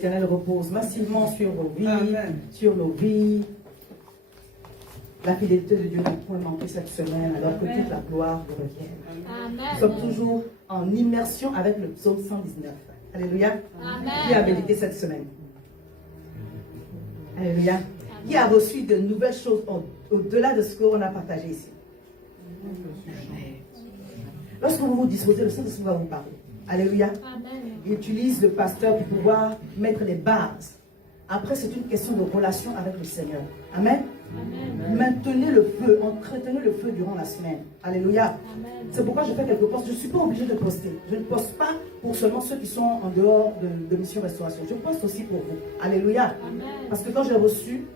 l'Éternel repose massivement sur vos vies, Amen. sur nos vies. La fidélité de Dieu ne peut manquer cette semaine, alors que toute la gloire vous revienne. Amen. Nous sommes toujours en immersion avec le psaume 119. Alléluia. Amen. Qui a médité cette semaine? Alléluia. Qui a reçu de nouvelles choses au-delà de ce qu'on a partagé ici? Lorsque vous vous disposez, le Saint-Esprit va vous parler. Alléluia. Amen. Il utilise le pasteur pour pouvoir mettre les bases. Après, c'est une question de relation avec le Seigneur. Amen. Amen. Maintenez le feu, entretenez le feu durant la semaine. Alléluia. Amen. C'est pourquoi je fais quelques posts. Je ne suis pas obligée de poster. Je ne poste pas pour seulement ceux qui sont en dehors de Mission Restauration. Je poste aussi pour vous. Alléluia. Amen. Parce que quand j'ai reçu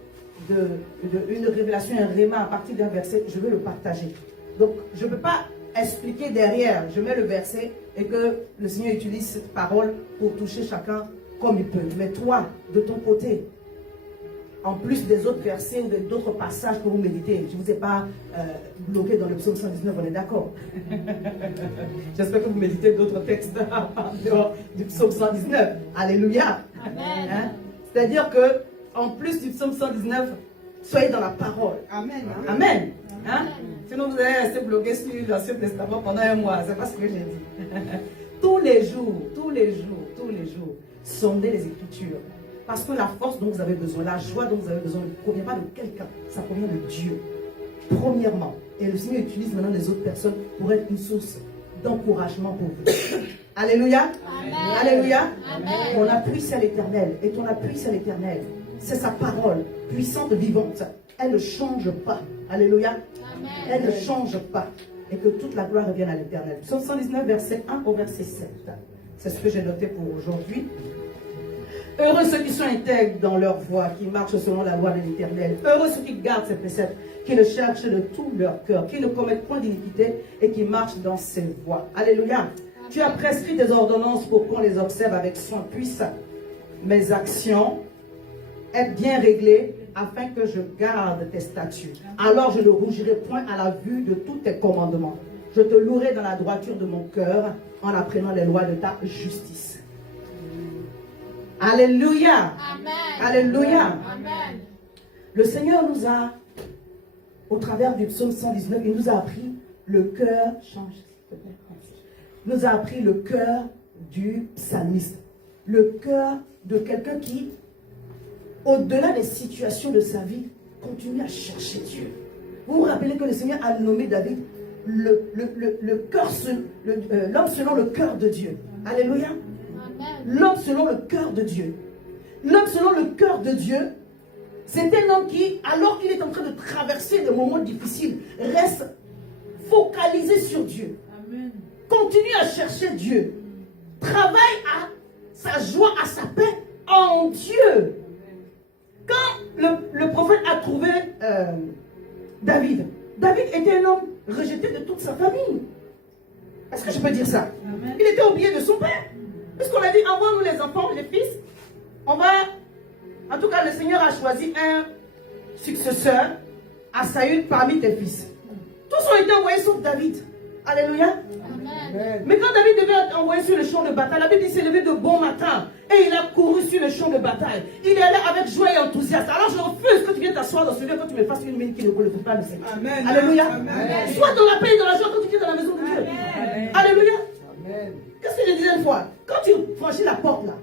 une révélation, un réma à partir d'un verset, je veux le partager. Donc, je ne peux pas expliquer derrière. Je mets le verset et que le Seigneur utilise cette parole pour toucher chacun comme il peut. Mais toi, de ton côté, en plus des autres versets ou d'autres passages que vous méditez, je ne vous ai pas bloqué dans le psaume 119, on est d'accord. J'espère que vous méditez d'autres textes en dehors du psaume 119. Alléluia. Amen. Hein? C'est-à-dire que en plus du psaume 119, soyez dans la parole. Amen. Amen. Hein? Sinon, vous allez rester bloqué sur l'Ancien Testament pendant un mois. C'est pas ce que j'ai dit. Tous les jours, sondez les Écritures. Parce que la force dont vous avez besoin, la joie dont vous avez besoin ne provient pas de quelqu'un, ça provient de Dieu. Premièrement. Et le Seigneur utilise maintenant les autres personnes pour être une source d'encouragement pour vous. Alléluia. Amen. Alléluia. Amen. Mon appui, c'est l'Éternel. Et ton appui, c'est l'Éternel. C'est sa parole, puissante, vivante. Elle ne change pas. Alléluia. Amen. Elle ne change pas. Et que toute la gloire revienne à l'Éternel. Psaume 119, verset 1 au verset 7. C'est ce que j'ai noté pour aujourd'hui. Heureux ceux qui sont intègres dans leur voie, qui marchent selon la loi de l'Éternel. Heureux ceux qui gardent ses préceptes, qui le cherchent de tout leur cœur, qui ne commettent point d'iniquité et qui marchent dans ses voies. Alléluia. Tu as prescrit des ordonnances pour qu'on les observe avec soin. Puisse mes actions être bien réglées afin que je garde tes statuts. Alors je ne rougirai point à la vue de tous tes commandements. Je te louerai dans la droiture de mon cœur en apprenant les lois de ta justice. Alléluia. Amen. Alléluia. Amen. Le Seigneur nous a, au travers du psaume 119, il nous a appris le cœur, change s'il te plaît, nous a appris le cœur du psalmiste. Le cœur de quelqu'un qui, au-delà des situations de sa vie, continue à chercher Dieu. Vous vous rappelez que le Seigneur a nommé David l'homme selon le cœur de Dieu. Alléluia. L'homme selon le cœur de Dieu. L'homme selon le cœur de Dieu, c'est un homme qui, alors qu'il est en train de traverser des moments difficiles, reste focalisé sur Dieu. Amen. Continue à chercher Dieu. Travaille à sa joie, à sa paix en Dieu. Quand le prophète a trouvé David, David était un homme rejeté de toute sa famille. Est-ce que je peux dire ça? Amen. Il était oublié de son père. Puisqu'on a dit, envoie-nous les enfants, les fils, on va... En tout cas, le Seigneur a choisi un successeur à Saül parmi tes fils. Tous ont été envoyés sauf David. Alléluia. Amen. Mais quand David devait être envoyé sur le champ de bataille, la Bible dit qu'il s'est levé de bon matin et il a couru sur le champ de bataille. Il est allé avec joie et enthousiasme. Alors je refuse que tu viennes t'asseoir dans ce lieu quand tu me fasses une mine qui ne le fait pas le Seigneur. Amen. Alléluia. Amen. Sois dans la paix et dans la joie quand tu viens dans la maison de Dieu. Amen. Alléluia. Amen. Qu'est-ce que je disais une fois? Quand tu franchis la porte là,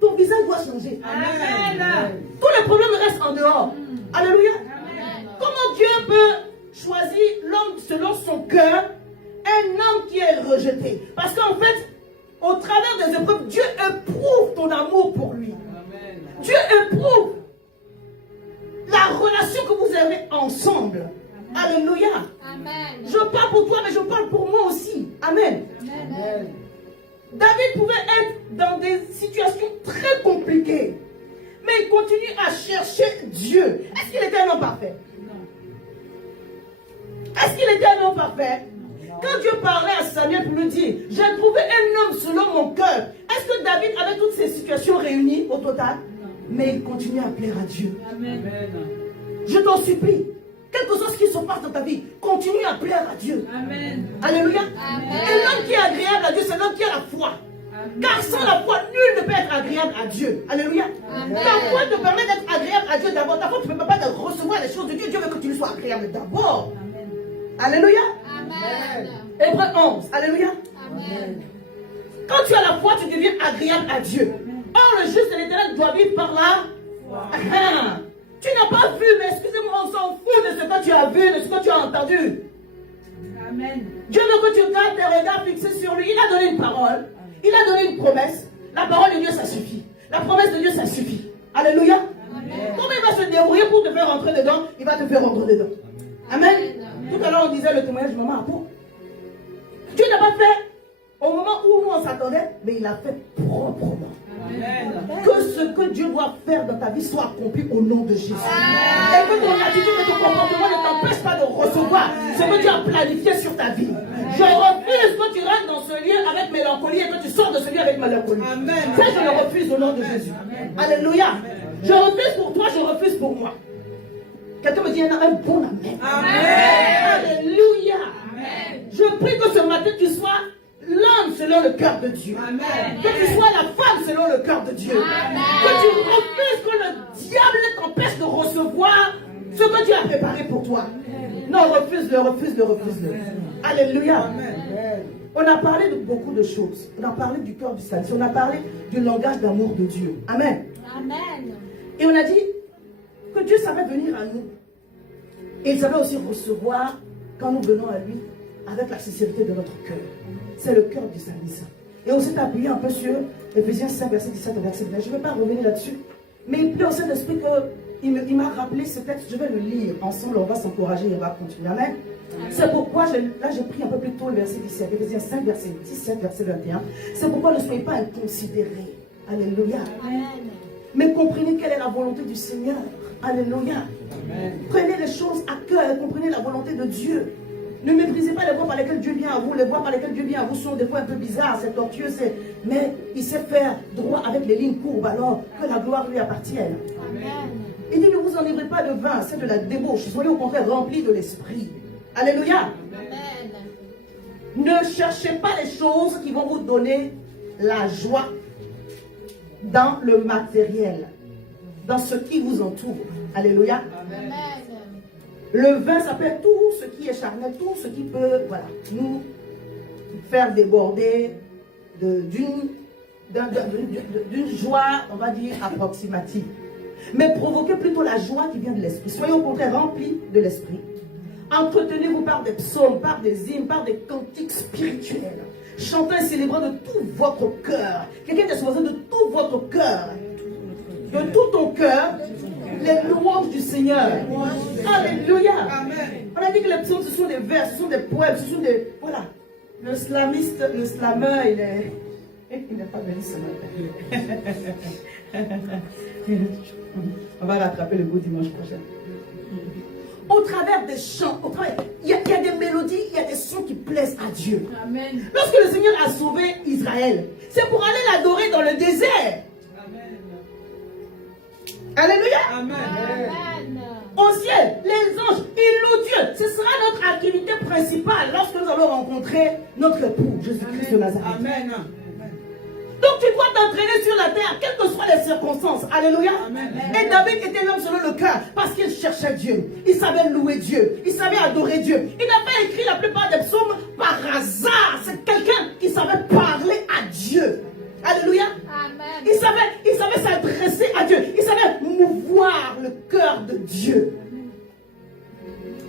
ton visage doit changer. Amen. Tous les problèmes restent en dehors. Alléluia. Amen. Comment Dieu peut choisir l'homme selon son cœur, un homme qui est rejeté? Parce qu'en fait, au travers des épreuves, Dieu éprouve ton amour pour lui. Amen. Dieu éprouve la relation que vous avez ensemble. Alléluia. Amen. Je parle pour toi, mais je parle pour moi aussi. Amen. Amen. David pouvait être dans des situations très compliquées, mais il continue à chercher Dieu. Est-ce qu'il était un homme parfait? Est-ce qu'il était un homme parfait? Quand Dieu parlait à Samuel pour lui dire, j'ai trouvé un homme selon mon cœur, est-ce que David avait toutes ces situations réunies au total? Mais il continue à plaire à Dieu. Amen. Je t'en supplie, quelque chose qui se passe dans ta vie, continue à plaire à Dieu. Amen. Alléluia. Amen. Et l'homme qui est agréable à Dieu, c'est l'homme qui a la foi. Car sans la foi, nul ne peut être agréable à Dieu. Alléluia. Amen. Ta foi te permet d'être agréable à Dieu d'abord. Ta foi ne te permet pas de recevoir les choses de Dieu. Dieu veut que tu lui sois agréable d'abord. Alléluia. Amen. Hébreu 11. Alléluia. Amen. Quand tu as la foi, tu deviens agréable à Dieu. Or, le juste et l'éternel doit vivre par là. Ah, tu n'as pas vu, mais excusez-moi, on s'en fout de ce que tu as vu, de ce que tu as entendu. Amen. Dieu veut que tu gardes tes regards fixés sur lui. Il a donné une parole. Il a donné une promesse. La parole de Dieu, ça suffit. La promesse de Dieu, ça suffit. Alléluia. Comment il va se débrouiller pour te faire rentrer dedans? Il va te faire rentrer dedans. Amen. Tout à l'heure, on disait le témoignage de maman Apo. Dieu n'a pas fait au moment où nous on s'attendait, mais il a fait proprement. Amen. Que ce que Dieu doit faire dans ta vie soit accompli au nom de Jésus. Et que ton attitude et ton comportement ne t'empêchent pas de recevoir ce que Dieu a planifié sur ta vie. Je refuse que tu rentres dans ce lieu avec mélancolie et que tu sors de ce lieu avec mélancolie. Amen. Ça, je le refuse au nom de Jésus. Alléluia. Je refuse pour toi, je refuse pour moi. Quelqu'un me dit un bon amen. Amen. Alléluia. Amen. Je prie que ce matin tu sois l'homme selon le cœur de Dieu. Amen. Que tu sois la femme selon le cœur de Dieu. Amen. Que tu refuses que le diable t'empêche de recevoir ce que Dieu a préparé pour toi. Non, refuse-le, refuse-le, refuse-le. Alléluia. Amen. On a parlé de beaucoup de choses. On a parlé du cœur du salut. On a parlé du langage d'amour de Dieu. Amen. Amen. Et on a dit que Dieu savait venir à nous. Et il savait aussi recevoir quand nous venons à lui avec la sincérité de notre cœur. C'est le cœur du salissant. Et on s'est appuyé un peu sur Ephésiens 5, verset 17 et verset 20. Je ne vais pas revenir là-dessus. Mais il plaît au Saint-Esprit qu'il m'a rappelé ce texte. Je vais le lire ensemble. On va s'encourager et on va continuer. Amen. C'est pourquoi, là j'ai pris un peu plus tôt le verset 17. Ephésiens 5, verset 17, verset 21. C'est pourquoi ne soyez pas inconsidérés. Alléluia. Amen. Mais comprenez quelle est la volonté du Seigneur. Alléluia. Amen. Prenez les choses à cœur et comprenez la volonté de Dieu. Ne méprisez pas les voies par lesquelles Dieu vient à vous. Les voies par lesquelles Dieu vient à vous sont des fois un peu bizarres, c'est tortueux, mais il sait faire droit avec les lignes courbes, alors que la gloire lui appartienne. Amen. Il dit, ne vous enivrez pas de vin, c'est de la débauche. Soyez au contraire remplis de l'esprit. Alléluia. Amen. Ne cherchez pas les choses qui vont vous donner la joie dans le matériel, dans ce qui vous entoure. Alléluia. Amen. Le vin, ça peut être tout ce qui est charnel, tout ce qui peut, voilà, nous faire déborder d'une joie, on va dire, approximative. Mais provoquez plutôt la joie qui vient de l'esprit. Soyez au contraire remplis de l'esprit. Entretenez-vous par des psaumes, par des hymnes, par des cantiques spirituels. Chantez et célébrant de tout votre cœur. Quelqu'un est supposé de tout votre cœur. De tout ton cœur. Les louanges du Seigneur. Alléluia. Amen. On a dit que les psaumes, ce sont des vers, ce sont des poèmes, ce sont des... Voilà. Le slamiste, le slameur, il n'est pas venu ce matin. On va rattraper le goût dimanche prochain. Au travers des chants, il y a des mélodies, il y a des sons qui plaisent à Dieu. Amen. Lorsque le Seigneur a sauvé Israël, c'est pour aller l'adorer dans le désert. Alléluia. Amen. Amen. Au ciel, les anges, ils louent Dieu. Ce sera notre activité principale lorsque nous allons rencontrer notre époux, Jésus-Christ de Nazareth. Amen. Donc tu dois t'entraîner sur la terre, quelles que soient les circonstances. Alléluia. Amen. Et David était l'homme selon le cœur, parce qu'il cherchait Dieu. Il savait louer Dieu. Il savait adorer Dieu. Il n'a pas écrit la plupart des psaumes par hasard. C'est quelqu'un qui savait parler à Dieu. Alléluia. Amen. Il savait s'adresser à Dieu. Il savait mouvoir le cœur de Dieu.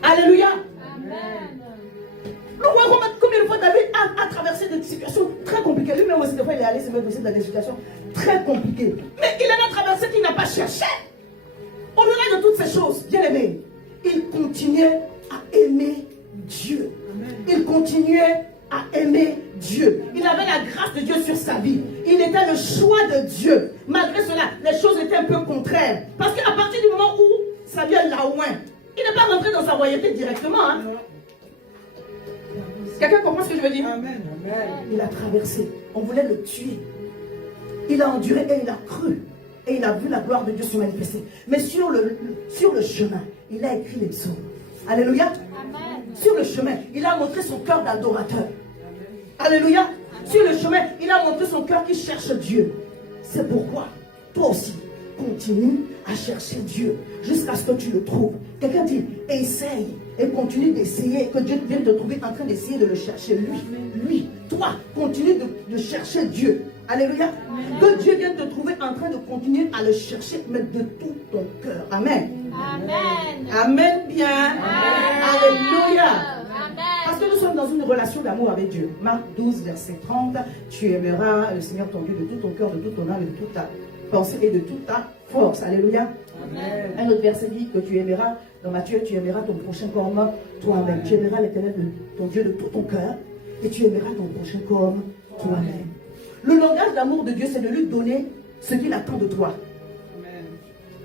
Alléluia. Amen. Nous voyons combien de fois David a traversé des situations très compliquées. Lui-même aussi, des fois, il est allé se mettre dans des situations très compliquées. Mais il en a traversé qu'il n'a pas cherché. Au-delà de toutes ces choses, bien aimé, il continuait à aimer Dieu. Il continuait à aimer Dieu. Il avait la grâce de Dieu sur sa vie. Il était le choix de Dieu. Malgré cela, les choses étaient un peu contraires. Parce qu'à partir du moment où ça vient là loin, il n'est pas rentré dans sa royauté directement. Hein. Quelqu'un comprend ce que je veux dire? Amen. Il a traversé. On voulait le tuer. Il a enduré et il a cru. Et il a vu la gloire de Dieu se manifester. Mais sur le chemin, il a écrit les psaumes. Alléluia. Amen. Sur le chemin, il a montré son cœur d'adorateur. Alléluia. Sur le chemin, il a montré son cœur qui cherche Dieu. C'est pourquoi, toi aussi, continue à chercher Dieu jusqu'à ce que tu le trouves. Quelqu'un dit, essaye et continue d'essayer, que Dieu vienne te trouver en train d'essayer de le chercher. Lui, toi, continue de chercher Dieu. Alléluia. Que Dieu vienne te trouver en train de continuer à le chercher, mais de tout ton cœur. Amen. Amen. Amen bien. Alléluia. Amen. Parce que nous sommes dans une relation d'amour avec Dieu. Marc 12, verset 30. Tu aimeras le Seigneur ton Dieu de tout ton cœur, de toute ton âme, et de toute ta pensée et de toute ta force. Alléluia. Amen. Un autre verset dit que tu aimeras, dans Matthieu, tu aimeras ton prochain comme toi-même. Tu aimeras l'Éternel, ton Dieu, de tout ton cœur. Et tu aimeras ton prochain comme toi-même. Le langage d'amour de Dieu, c'est de lui donner ce qu'il attend de toi.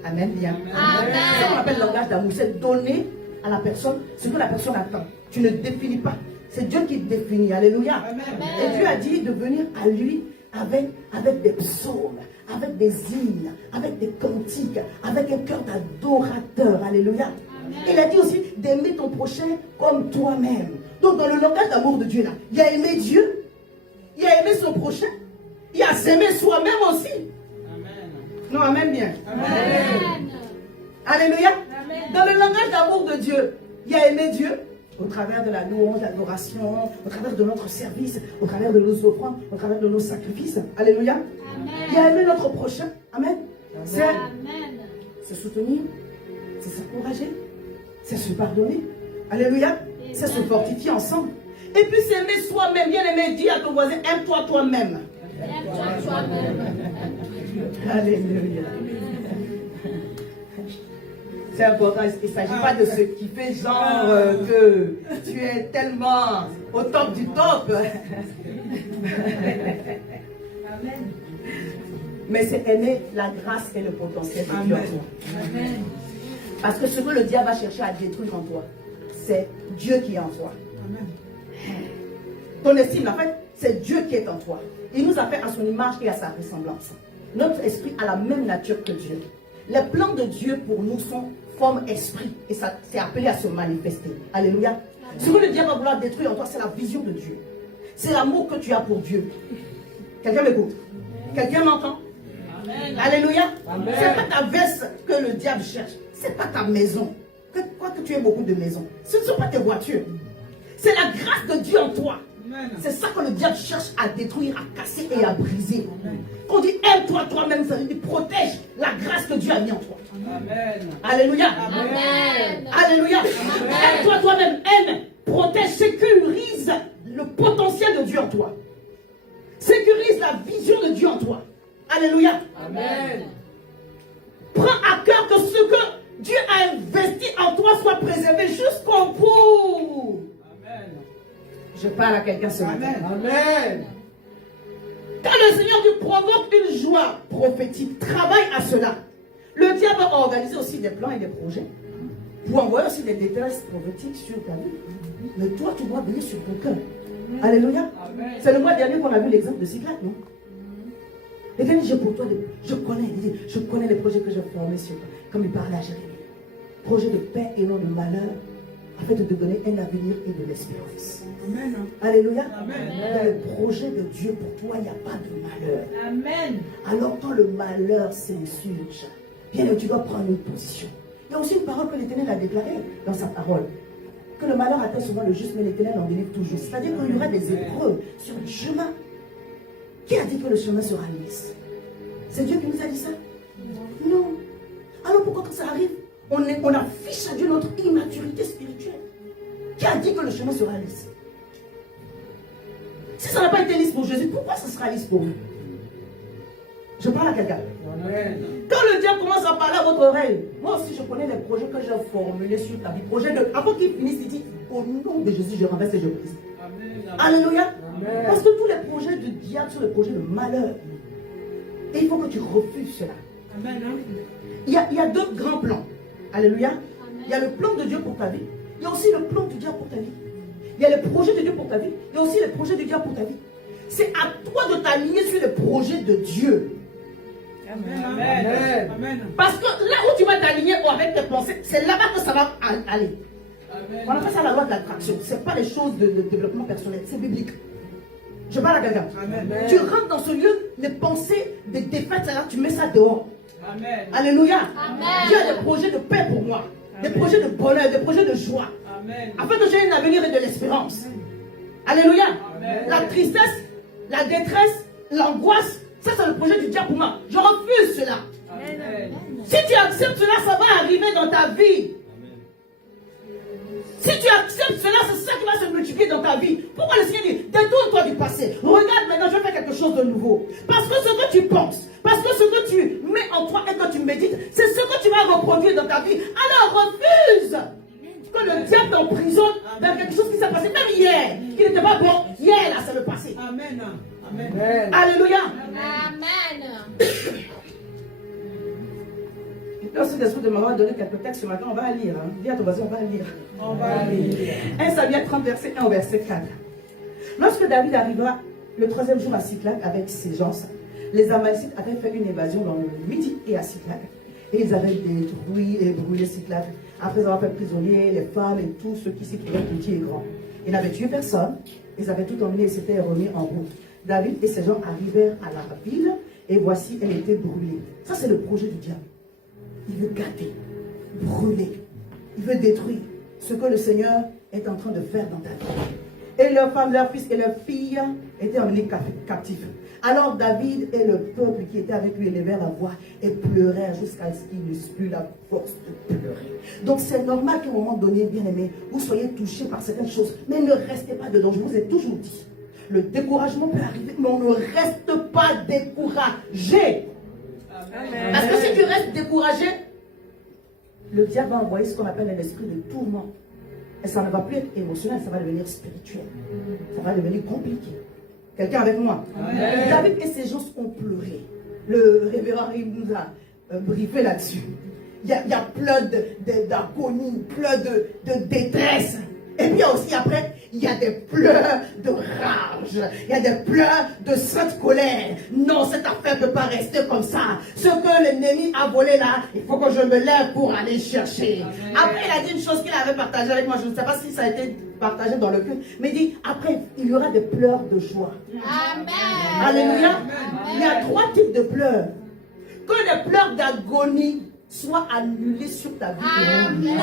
Amen. Bien. Amen. Ça qu'on appelle le langage d'amour, c'est donner à la personne ce que la personne attend. Tu ne définis pas. C'est Dieu qui définit. Alléluia. Amen. Et Dieu a dit de venir à lui avec des psaumes, avec des hymnes, avec des cantiques, avec un cœur d'adorateur. Alléluia. Amen. Il a dit aussi d'aimer ton prochain comme toi-même. Donc dans le langage d'amour de Dieu là, il a aimé Dieu, il a aimé son prochain, il a s'aimé soi-même aussi. Amen. Non, amen bien. Amen. Alléluia. Amen. Dans le langage d'amour de Dieu, il a aimé Dieu au travers de la louange, l'adoration, au travers de notre service, au travers de nos offrandes, au travers de nos sacrifices. Alléluia. Il a aimé notre prochain. Amen. C'est Amen. se soutenir, c'est s'encourager, c'est se pardonner. Alléluia. C'est se fortifier ensemble. Et puis s'aimer soi-même. Bien aimé, dis à ton voisin, aime-toi toi-même. Aime-toi toi-même. Alléluia. C'est important. Il ne s'agit pas de ce qui fait genre que tu es tellement au top du top. Mais c'est aimer la grâce et le potentiel de Dieu en toi. Parce que ce que le diable va chercher à détruire en toi, c'est Dieu qui est en toi. Ton estime, en fait, c'est Dieu qui est en toi. Il nous a fait à son image et à sa ressemblance. Notre esprit a la même nature que Dieu. Les plans de Dieu pour nous sont forme esprit. Et ça c'est appelé à se manifester. Alléluia. Ce que le diable va vouloir détruire en toi, c'est la vision de Dieu. C'est l'amour que tu as pour Dieu. Quelqu'un m'écoute? Quelqu'un m'entend? Alléluia. C'est pas ta veste que le diable cherche. C'est pas ta maison. Quoique tu aies beaucoup de maisons. Ce ne sont pas tes voitures. C'est la grâce de Dieu en toi. C'est ça que le diable cherche à détruire, à casser et à briser. Quand on dit aime-toi toi-même, ça veut dire protège la grâce que Dieu a mis en toi. Amen. Alléluia. Amen. Alléluia. Aime-toi toi-même. Aime, protège, sécurise le potentiel de Dieu en toi. Sécurise la vision de Dieu en toi. Alléluia. Amen. Prends à cœur que ce que Dieu a investi en toi soit préservé jusqu'au bout. Amen. Je parle à quelqu'un ce matin. Amen. Quand le Seigneur te provoque une joie prophétique, travaille à cela. Le diable a organisé aussi des plans et des projets pour envoyer aussi des détresses prophétiques sur ta vie. Mais toi, tu dois veiller sur ton cœur. Alléluia. Amen. C'est le mois dernier qu'on a vu l'exemple de Cyclade, non? Et quand il dit, pour toi, je connais les projets que j'ai formés sur toi. Comme il parlait à Jérémie. Projet de paix et non de malheur, afin de te donner un avenir et de l'espérance. Amen. Alléluia. Amen. Dans le projet de Dieu pour toi, il n'y a pas de malheur. Amen. Alors quand le malheur s'insurge, bien tu dois prendre une position. Il y a aussi une parole que l'Éternel a déclarée dans sa parole. Que le malheur atteint souvent le juste, mais l'Éternel en délivre toujours. C'est-à-dire qu'il y aura des épreuves sur le chemin. Qui a dit que le chemin sera lisse? C'est Dieu qui nous a dit ça? Non. Alors pourquoi quand ça arrive, on affiche à Dieu notre immaturité spirituelle? Qui a dit que le chemin sera lisse? Si ça n'a pas été lisse pour Jésus, pourquoi ça sera lisse pour nous? Je parle à quelqu'un. Amen. Quand le diable commence à parler à votre oreille, moi aussi je connais les projets que j'ai formulés sur ta vie. Projet de, avant qu'il finisse, il dit, au nom de Jésus, je renverse et je brise. Amen. Alléluia. Amen. Parce que tous les projets du diable sont des projets de malheur. Et il faut que tu refuses cela. Amen. Il y a deux grands plans. Alléluia. Il y a le plan de Dieu pour ta vie. Il y a aussi le plan du diable pour ta vie. Il y a les projets de Dieu pour ta vie. Il y a aussi les projets du diable pour ta vie. C'est à toi de t'aligner sur les projets de Dieu. Amen. Amen. Amen. Parce que là où tu vas t'aligner avec tes pensées, c'est là-bas que ça va aller. On appelle ça la loi de l'attraction. Ce n'est pas les choses de développement personnel, c'est biblique. Je parle à quelqu'un. Tu rentres dans ce lieu, les pensées de défaite, là, tu mets ça dehors. Amen. Alléluia. Amen. Dieu a des projets de paix pour moi. Des projets de bonheur, des projets de joie. Amen. Afin que j'ai un avenir et de l'espérance. Alléluia. Amen. La tristesse, la détresse, l'angoisse, ça c'est le projet du diable pour moi. Je refuse cela. Amen. Si tu acceptes cela, ça va arriver dans ta vie. Si tu acceptes cela, c'est ça qui va se multiplier dans ta vie. Pourquoi le Seigneur dit, détourne-toi du passé. Regarde maintenant, je vais faire quelque chose de nouveau. Parce que ce que tu penses, parce que ce que tu mets en toi et que tu médites, c'est ce que tu vas reproduire dans ta vie. Alors refuse que le diable t'emprisonne dans quelque chose qui s'est passé, même hier, qui n'était pas bon. Hier, là, ça veut passer. Amen. Amen. Alléluia. Amen. Lorsque l'Esprit de m'avoir donné quelques textes ce matin, on va lire. Dis à ton voisin, on va lire. On va lire. 1 Samuel 30, verset 1 au verset 4. Lorsque David arriva le troisième jour à Siklag avec ses gens, les Amalécites avaient fait une évasion dans le midi et à Siklag. Et ils avaient détruit et brûlé Siklag, après avoir fait prisonnier les femmes et tous ceux qui s'y trouvaient, petits et grands. Ils n'avaient tué personne, ils avaient tout emmené et s'étaient remis en route. David et ses gens arrivèrent à la ville et voici, elle était brûlée. Ça, c'est le projet du diable. Il veut gâter, brûler, il veut détruire ce que le Seigneur est en train de faire dans ta vie. Et leurs femmes, leurs fils et leurs filles étaient emmenés captifs. Alors David et le peuple qui était avec lui élevèrent la voix et pleurèrent jusqu'à ce qu'ils n'eussent plus la force de pleurer. Donc c'est normal qu'à un moment donné, bien aimé, vous soyez touchés par certaines choses, mais ne restez pas dedans. Je vous ai toujours dit, le découragement peut arriver, mais on ne reste pas découragé. Amen. Parce que si tu restes découragé, le diable va envoyer ce qu'on appelle un esprit de tourment. Et ça ne va plus être émotionnel, ça va devenir spirituel. Ça va devenir compliqué. Quelqu'un avec moi? Amen. David et ses gens ont pleuré. Le révérend il nous a briefé là-dessus. Il y a plein d'agonie, plein de détresse. Et puis aussi après, il y a des pleurs de rage, il y a des pleurs de sainte colère. Non, cette affaire ne peut pas rester comme ça. Ce que l'ennemi a volé là, il faut que je me lève pour aller chercher. Amen. Après, il a dit une chose qu'il avait partagée avec moi. Je ne sais pas si ça a été partagé dans le culte. Mais il dit, après, il y aura des pleurs de joie. Amen. Alléluia. Amen. Il y a 3 types de pleurs. Que les pleurs d'agonie soient annulées sur ta vie. Amen.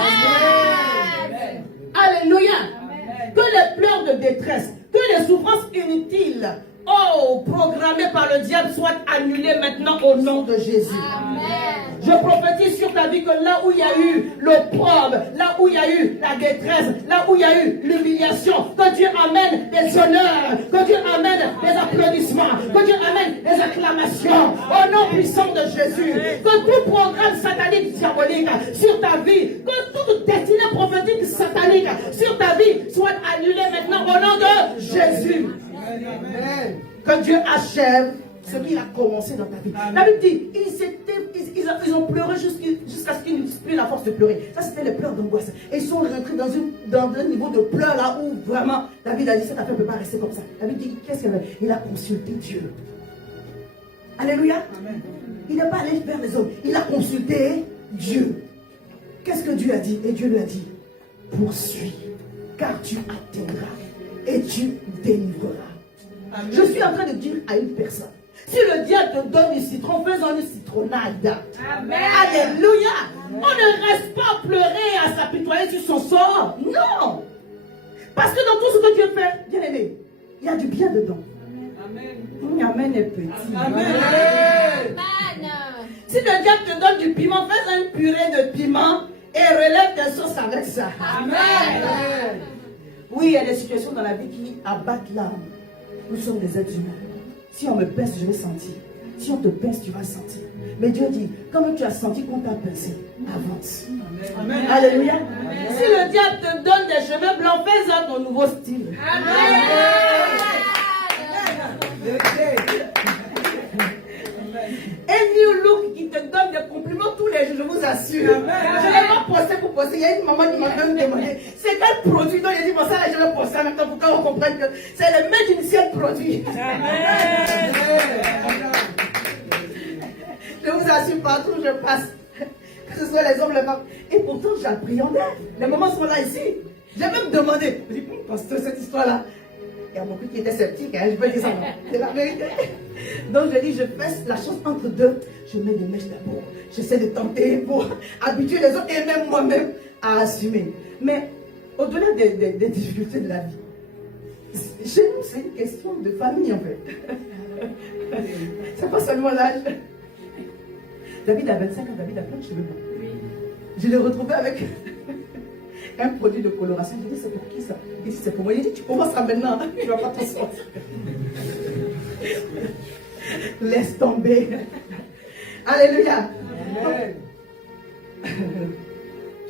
Amen. Alléluia. Amen. Que les pleurs de détresse, que les souffrances inutiles, programmées par le diable, soient annulées maintenant au nom de Jésus. Amen. Je prophétise sur ta vie que là où il y a eu l'opprobre, là où il y a eu la détresse, là où il y a eu l'humiliation, que Dieu amène des honneurs, que Dieu amène des applaudissements, que Dieu amène des acclamations au nom puissant de Jésus. Que tout programme satanique diabolique sur ta vie, que toute destinée prophétique satanique sur ta vie soit annulée maintenant au nom de Jésus. Amen. Que Dieu achève ce qu'il a commencé dans ta vie. La Bible dit, ils ont pleuré jusqu'à ce qu'ils n'eussent plus la force de pleurer. Ça, c'était les pleurs d'angoisse. Et ils sont rentrés dans un niveau de pleurs là où vraiment, David a dit, cette affaire ne peut pas rester comme ça. David dit, qu'est-ce qu'il a fait? Il a consulté Dieu. Alléluia. Amen. Il n'est pas allé vers les hommes. Il a consulté Dieu. Qu'est-ce que Dieu a dit? Et Dieu lui a dit, poursuis, car tu atteindras et tu délivreras. Amen. Je suis en train de dire à une personne, si le diable te donne du citron, fais-en une citronnade. Amen. Alléluia. On ne reste pas à pleurer, à s'apitoyer sur son sort. Non. Parce que dans tout ce que Dieu fait, bien aimé, il y a du bien dedans. Amen. Amen est petit. Amen. Amen. Si le diable te donne du piment, fais une purée de piment et relève des sauces avec ça. Amen. Oui, il y a des situations dans la vie qui abattent l'âme. Nous sommes des êtres humains. Si on me pince, je vais sentir. Si on te pince, tu vas sentir. Mais Dieu dit, comme tu as senti qu'on t'a pincé, avance. Amen. Alléluia. Si le diable te donne des cheveux blancs, fais-en ton nouveau style. Un new look qui te donne des compliments tous les jours, je vous assure. Amen. Je ne vais pas poster pour poster. Il y a une maman qui m'a même demandé, c'est quel produit? Donc il a dit, bon ça là, je vais poster en même temps pour qu'on comprenne que c'est le made in ciel produit. Je vous assure, partout où je passe, que ce soit les hommes, les femmes. Et pourtant, j'appréhendais. Les mamans sont là ici. J'ai même demandé. Je dis, pasteur, cette histoire-là, Il y a beaucoup qui étaient sceptiques, hein, je peux dire ça. C'est la vérité. Donc je dis, je fais la chose entre deux. Je mets des mèches d'abord. J'essaie de tenter pour habituer les autres et même moi-même à assumer. Mais au-delà des difficultés de la vie, chez nous, c'est une question de famille en fait. C'est pas seulement l'âge. David a 25 ans, David a plein de cheveux blancs. Je l'ai retrouvé avec un produit de coloration. Je lui ai dit, c'est pour qui ça? Il dit, c'est pour moi. Il dit, tu commenceras maintenant, tu ne vas pas t'en sortir. Laisse tomber. Alléluia.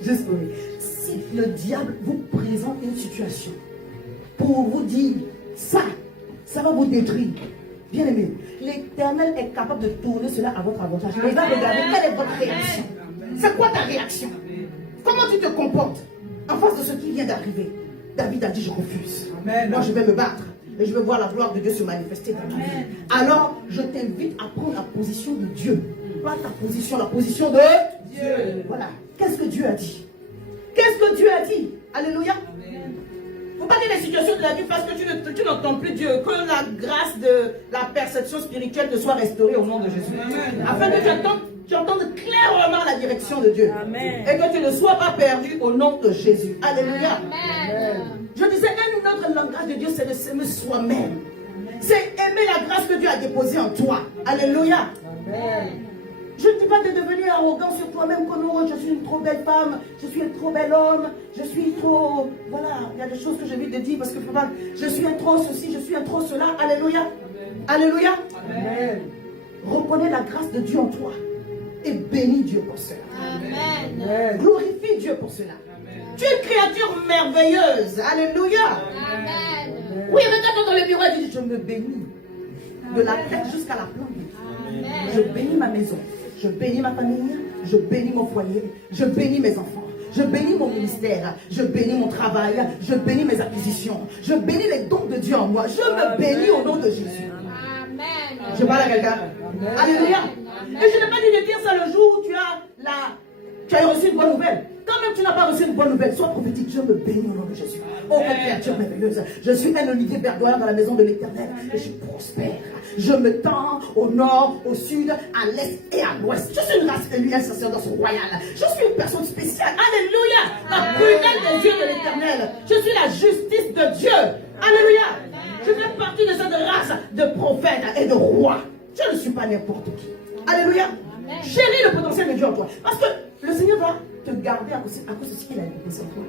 Juste pour lui. Si le diable vous présente une situation pour vous dire, ça va vous détruire. Bien aimé, l'Éternel est capable de tourner cela à votre avantage. Et il va regarder quelle est votre réaction. C'est quoi ta réaction? Comment tu te comportes en face de ce qui vient d'arriver? David a dit, je refuse. Amen. Moi, je vais me battre. Et je veux voir la gloire de Dieu se manifester dans ma vie. Alors, je t'invite à prendre la position de Dieu. Pas ta position, la position de Dieu. Voilà. Qu'est-ce que Dieu a dit? Qu'est-ce que Dieu a dit? Alléluia. Il ne faut pas dire les situations de la vie parce que tu n'entends plus Dieu. Que la grâce de la perception spirituelle te soit restaurée au nom de Jésus. Amen. Afin que tu entendes clairement la direction de Dieu. Amen. Et que tu ne sois pas perdu au nom de Jésus. Alléluia. Amen. Je disais, un autre langage de Dieu, c'est de s'aimer soi-même. C'est aimer la grâce que Dieu a déposée en toi. Alléluia. Amen. Je ne dis pas de devenir arrogant sur toi-même, que non, je suis une trop belle femme, je suis un trop bel homme, je suis trop... Voilà, il y a des choses que j'ai envie de dire parce que je suis un trop ceci, je suis un trop cela. Alléluia. Amen. Alléluia. Amen. Reconnais la grâce de Dieu en toi et bénis Dieu pour cela. Amen. Glorifie Dieu pour cela. Amen. Tu es une créature merveilleuse. Alléluia. Amen. Oui, regarde dans le miroir et dis, je me bénis. De la tête jusqu'à la plante. Je bénis ma maison. Je bénis ma famille. Je bénis mon foyer. Je bénis mes enfants. Je bénis mon ministère. Je bénis mon travail. Je bénis mes acquisitions. Je bénis les dons de Dieu en moi. Je me bénis au nom de Jésus. Amen. Je parle à quelqu'un. Alléluia. Et je n'ai pas dit de dire ça le jour où tu as reçu une bonne nouvelle. Quand même tu n'as pas reçu une bonne nouvelle, sois prophétique. Je me bénis au nom de Jésus. Oh, mon créature merveilleuse. Je suis un olivier verdoyant dans la maison de l'Éternel. Et je prospère. Je me tends au nord, au sud, à l'est et à l'ouest. Je suis une race élue, un sacerdoce royal. Je suis une personne spéciale. Alléluia. La prudence des yeux de l'Éternel. Je suis la justice de Dieu. Alléluia. Je fais partie de cette race de prophètes et de rois. Je ne suis pas n'importe qui. Alléluia. Chéris le potentiel de Dieu en toi. Parce que le Seigneur va te garder à cause de ce qu'il a déposé en toi.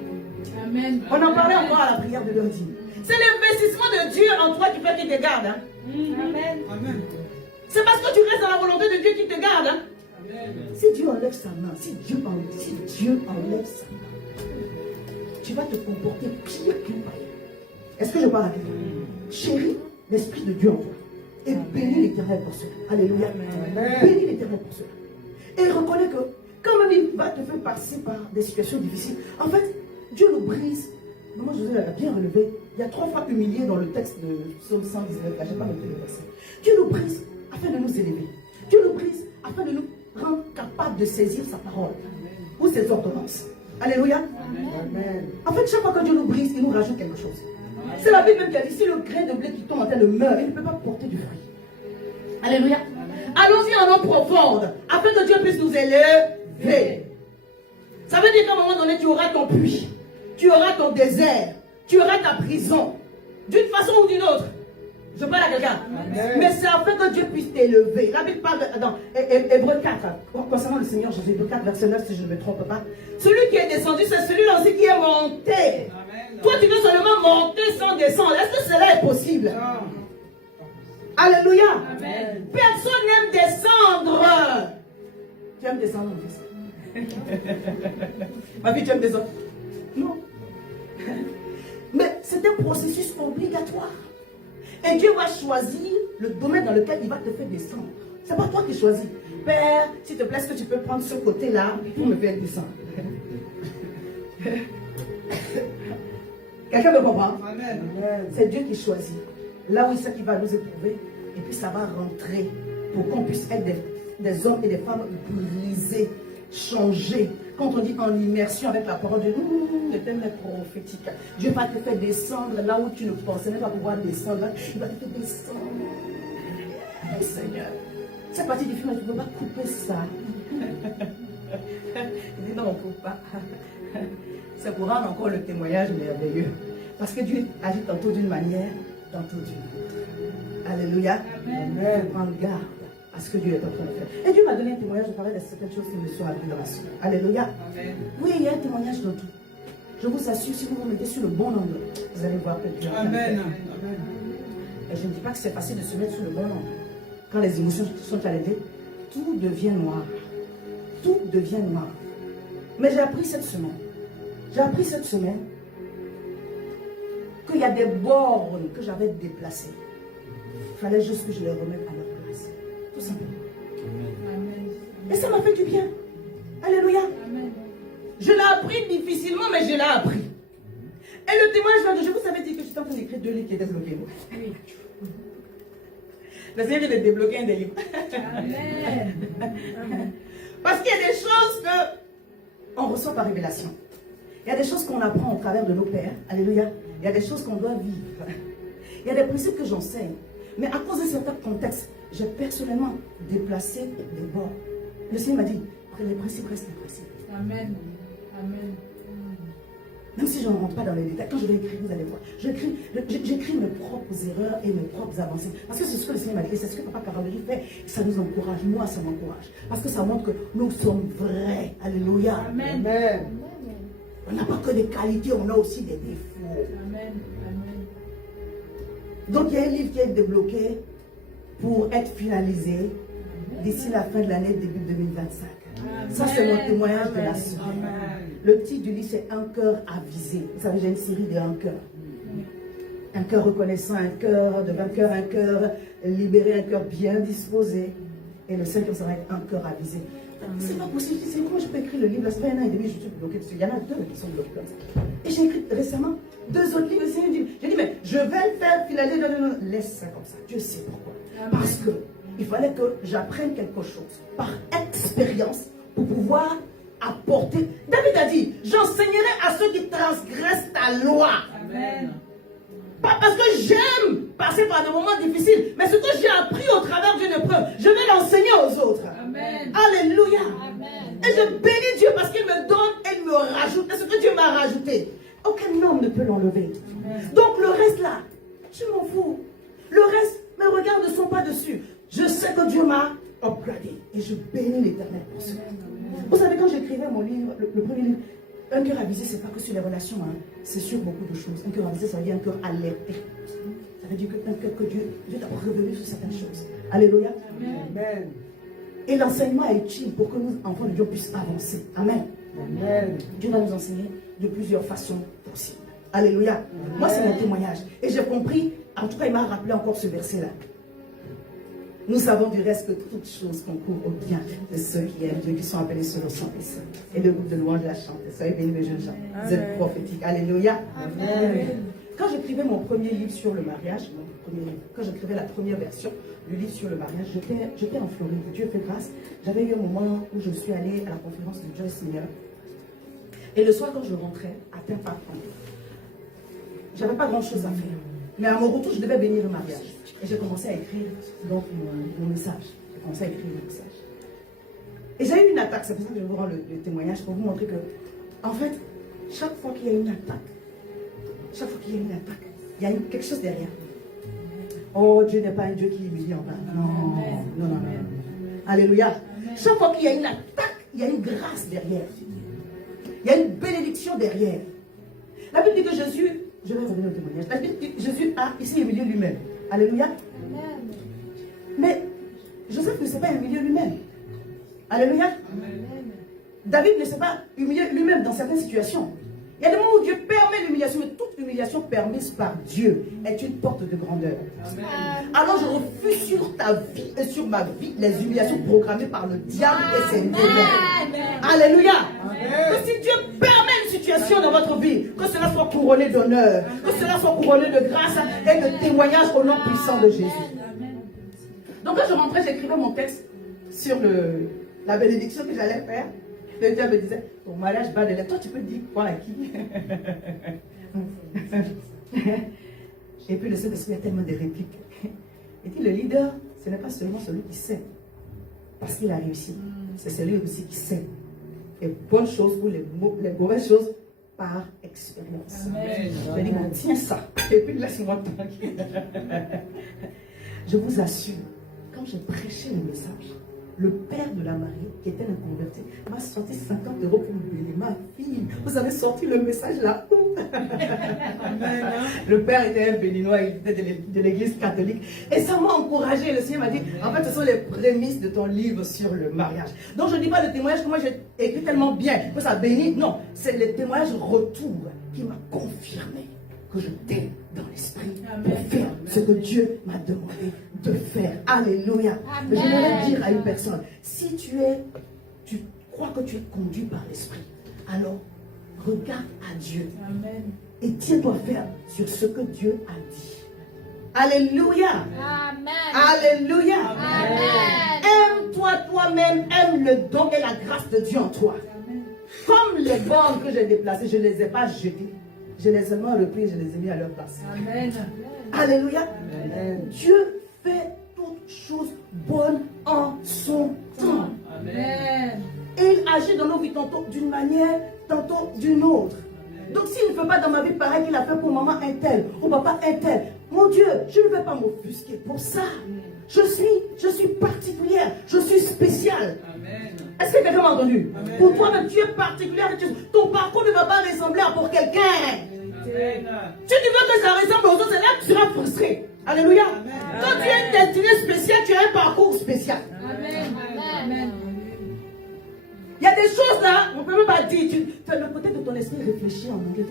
Amen. On en parlait encore à la prière de lundi. C'est l'investissement de Dieu en toi qui fait qu'il te garde. Hein. Amen. Amen. C'est parce que tu restes dans la volonté de Dieu qui te garde. Hein. Amen. Si Dieu enlève sa main, si Dieu enlève sa main, tu vas te comporter pire qu'un païen. Est-ce que je parle à quelqu'un? Chéris l'Esprit de Dieu en toi. Et bénis l'Éternel pour cela. Alléluia. Amen. Bénis l'Éternel pour cela. Et reconnais que quand même il va te faire passer par des situations difficiles. En fait, Dieu nous brise. Maman José l'a bien relevé. Il y a 3 fois humilié dans le texte de Psaume 119. Là, je n'ai pas noté le verset. Dieu nous brise afin de nous élever. Dieu nous brise afin de nous rendre capables de saisir sa parole ou ses ordonnances. Alléluia. Amen. En fait, chaque fois que Dieu nous brise, il nous rajoute quelque chose. C'est la Bible même qui a dit, si le grain de blé qui tombe en terre meurt, il ne peut pas porter du fruit. Alléluia. Allons-y en eau profonde, afin que Dieu puisse nous élever. Ça veut dire qu'à un moment donné, tu auras ton puits, tu auras ton désert, tu auras ta prison, d'une façon ou d'une autre. Je parle à quelqu'un. Mais c'est afin que Dieu puisse t'élever. La Bible parle dans Hébreux 4, concernant le Seigneur Jésus, Hébreux 4, verset 9, si je ne me trompe pas. Celui qui est descendu, c'est celui-là aussi qui est monté. Amen. Toi, tu veux seulement monter sans descendre. Est-ce que cela est possible? Alléluia. Amen. Personne n'aime descendre. Tu aimes descendre, mon fils? Ma fille, tu aimes descendre? Non. Mais c'est un processus obligatoire. Et Dieu va choisir le domaine dans lequel il va te faire descendre. Ce n'est pas toi qui choisis. Père, s'il te plaît, est-ce que tu peux prendre ce côté-là pour me faire descendre? Quelqu'un me comprend? Amen. C'est Dieu qui choisit. Là où il sait qu'il va nous éprouver, et puis ça va rentrer pour qu'on puisse être des hommes et des femmes brisés changer. Quand on dit en immersion avec la parole de Dieu, le thème est prophétique. Dieu va te faire descendre là où tu ne pensais même pas pouvoir descendre. Il va te faire descendre. Oh, Seigneur, cette partie du film, tu ne peux pas couper ça. Il dit non, on ne coupe pas. C'est pour rendre encore le témoignage merveilleux. Parce que Dieu agit tantôt d'une manière, tantôt d'une autre. Alléluia. Amen. Prendre garde à ce que Dieu est en train de faire. Et Dieu m'a donné un témoignage de parler de certaines choses qui me sont arrivées dans la semaine. Alléluia. Amen. Oui, il y a un témoignage dans tout. Je vous assure, si vous vous mettez sur le bon angle, vous allez voir que Dieu est en train de Amen. faire. Amen. Et je ne dis pas que c'est facile de se mettre sur le bon angle. Quand les émotions sont challengées, tout devient noir. Tout devient noir. Mais j'ai appris cette semaine qu'il y a des bornes que j'avais déplacées. Il fallait juste que je les remette à leur place. Tout simplement. Amen. Et ça m'a fait du bien. Alléluia. Amen. Je l'ai appris difficilement, mais je l'ai appris. Et le témoignage là, je vous avais dit que j'étais en train d'écrire 2 livres qui étaient bloqués. Oui. Le Seigneur vient de débloquer un des livres. Amen. Parce qu'il y a des choses qu'on reçoit par révélation. Il y a des choses qu'on apprend au travers de nos pères. Alléluia. Il y a des choses qu'on doit vivre. Il y a des principes que j'enseigne. Mais à cause de certains contextes, j'ai personnellement déplacé des bords. Le Seigneur m'a dit, les principes restent des principes. Amen. Amen. Même si je ne rentre pas dans les détails, quand je vais écrire, vous allez voir. J'écris mes propres erreurs et mes propres avancées. Parce que c'est ce que le Seigneur m'a dit. Et c'est ce que Papa Caroline fait. Ça nous encourage. Moi, ça m'encourage. Parce que ça montre que nous sommes vrais. Alléluia. Amen. Amen. On n'a pas que des qualités, on a aussi des défauts. Amen. Amen. Donc il y a un livre qui est débloqué pour être finalisé d'ici la fin de l'année, début 2025. Ça, c'est mon témoignage de la semaine. Amen. Le titre du livre, c'est Un cœur avisé. Vous savez, j'ai une série de un cœur. Un cœur reconnaissant, un cœur de vainqueur, un cœur libéré, un cœur bien disposé. Et le cinquième, ça va être un cœur avisé. C'est pas possible. Je dis, comment je peux écrire le livre? Ça fait 1 an et demi, je suis bloquée dessus. Il y en a 2 qui sont bloqués comme ça. Et j'ai écrit récemment 2 autres livres. J'ai dit, mais je vais le faire finaliser. Non. Laisse ça comme ça. Dieu sait pourquoi. Parce que il fallait que j'apprenne quelque chose par expérience pour pouvoir apporter. David a dit, j'enseignerai à ceux qui transgressent ta loi. Amen. Pas parce que j'aime passer par des moments difficiles, mais ce que j'ai appris au travers d'une épreuve, je vais l'enseigner aux autres. Amen. Alléluia. Amen. Et je bénis Dieu parce qu'il me donne et il me rajoute. Et ce que Dieu m'a rajouté, aucun homme ne peut l'enlever. Donc le reste là, je m'en fous. Le reste, mes regards ne sont pas dessus. Je sais que Dieu m'a upgradé. Et je bénis l'Éternel pour cela. Vous savez, quand j'écrivais mon livre, le premier livre, un cœur avisé, c'est pas que sur les relations, hein. C'est sur beaucoup de choses. Un cœur avisé, ça veut dire un cœur alerté. Ça veut dire qu'un cœur que Dieu t'a revenu sur certaines choses. Alléluia. Amen. Et l'enseignement est utile pour que nous, enfants de Dieu, puissions avancer. Amen. Amen. Dieu va nous enseigner de plusieurs façons possibles. Alléluia. Moi, c'est mon témoignage. Et j'ai compris, en tout cas, il m'a rappelé encore ce verset-là. Nous savons du reste que toutes choses concourent au bien de ceux qui aiment Dieu, qui sont appelés selon son dessein. Et le groupe de louanges la chante. Soyez bénis, mes jeunes gens. Vous êtes prophétiques. Alléluia. Amen. Quand j'écrivais mon premier livre sur le mariage, quand j'écrivais la première version du livre sur le mariage, j'étais en Floride. Dieu fait grâce. J'avais eu un moment où je suis allée à la conférence de Joyce Meyer. Et le soir, quand je rentrais, à Pimpa-Pont, j'avais pas grand-chose à faire. Mais à mon retour, je devais bénir le mariage. Et j'ai commencé à écrire donc mon message. J'ai commencé à écrire le message. Et j'ai eu une attaque. C'est pour ça que je vous rends le témoignage pour vous montrer que, en fait, chaque fois qu'il y a une attaque, il y a quelque chose derrière. Oh, Dieu n'est pas un Dieu qui humilie en vain. Non. Alléluia. Chaque fois qu'il y a une attaque, il y a une grâce derrière. Il y a une bénédiction derrière. La Bible dit que Jésus, je vais revenir au témoignage, la Bible dit que Jésus a ici humilié lui-même. Alléluia. Mais Joseph ne s'est pas humilié lui-même. Alléluia. David ne s'est pas humilié lui-même dans certaines situations. Il y a des moments où Dieu permet l'humiliation, mais toute humiliation permise par Dieu est une porte de grandeur. Amen. Alors je refuse sur ta vie et sur ma vie les humiliations programmées par le diable et ses démons. Alléluia. Que si Dieu permet une situation dans votre vie, que cela soit couronné d'honneur, que cela soit couronné de grâce et de témoignage au nom puissant de Jésus. Donc quand je rentrais, j'écrivais mon texte sur la bénédiction que j'allais faire. Le diable me disait, ton mariage bat de l'air. Toi, tu peux dire quoi à qui? Et puis le Saint-Esprit a tellement de répliques. Il dit, le leader, ce n'est pas seulement celui qui sait, parce qu'il a réussi. C'est celui aussi qui sait les bonnes choses ou les mauvaises choses par expérience. Amen. Je lui dis, bon, tiens ça. Et puis laisse-moi tranquille. Je vous assure, quand j'ai prêché le message, le père de la mariée, qui était un converti, m'a sorti 50 € pour me bénir. Ma fille, vous avez sorti le message là où? Le père était un béninois, il était de l'église catholique. Et ça m'a encouragé. Le Seigneur m'a dit, en fait, ce sont les prémices de ton livre sur le mariage. Donc, je ne dis pas le témoignage que moi j'ai écrit tellement bien, que ça bénit. Non, c'est le témoignage retour qui m'a confirmé que je t'aime dans l'esprit pour faire ce que Dieu m'a demandé de faire. Alléluia. Je voudrais dire à une personne, si tu crois que tu es conduit par l'esprit, alors regarde à Dieu. Amen. Et tiens-toi ferme sur ce que Dieu a dit. Alléluia. Amen. Alléluia. Amen. Aime-toi toi-même, aime le don et la grâce de Dieu en toi. Amen. Comme les bornes que j'ai déplacées, je ne les ai pas jetées. Je les ai seulement repris, je les ai mis à leur place. Amen. Alléluia. Amen. Dieu fait toutes choses bonnes en son temps. Amen. Et il agit dans nos vies tantôt d'une manière, tantôt d'une autre. Donc s'il ne fait pas dans ma vie pareil qu'il a fait pour maman un tel, ou papa un tel, mon Dieu, je ne vais pas m'offusquer pour ça. Je suis particulière, je suis spéciale. Est-ce que quelqu'un m'a entendu? Amen. Pour toi-même, tu es particulière. Ton parcours ne va pas ressembler à pour quelqu'un. Si tu veux que ça ressemble aux autres, c'est là que tu seras frustré. Alléluia. Quand tu es destiné spécial, tu as un parcours spécial. Amen. Amen. Il y a des choses là, on ne peut même pas dire. Tu fais le côté de ton esprit réfléchir en anglais.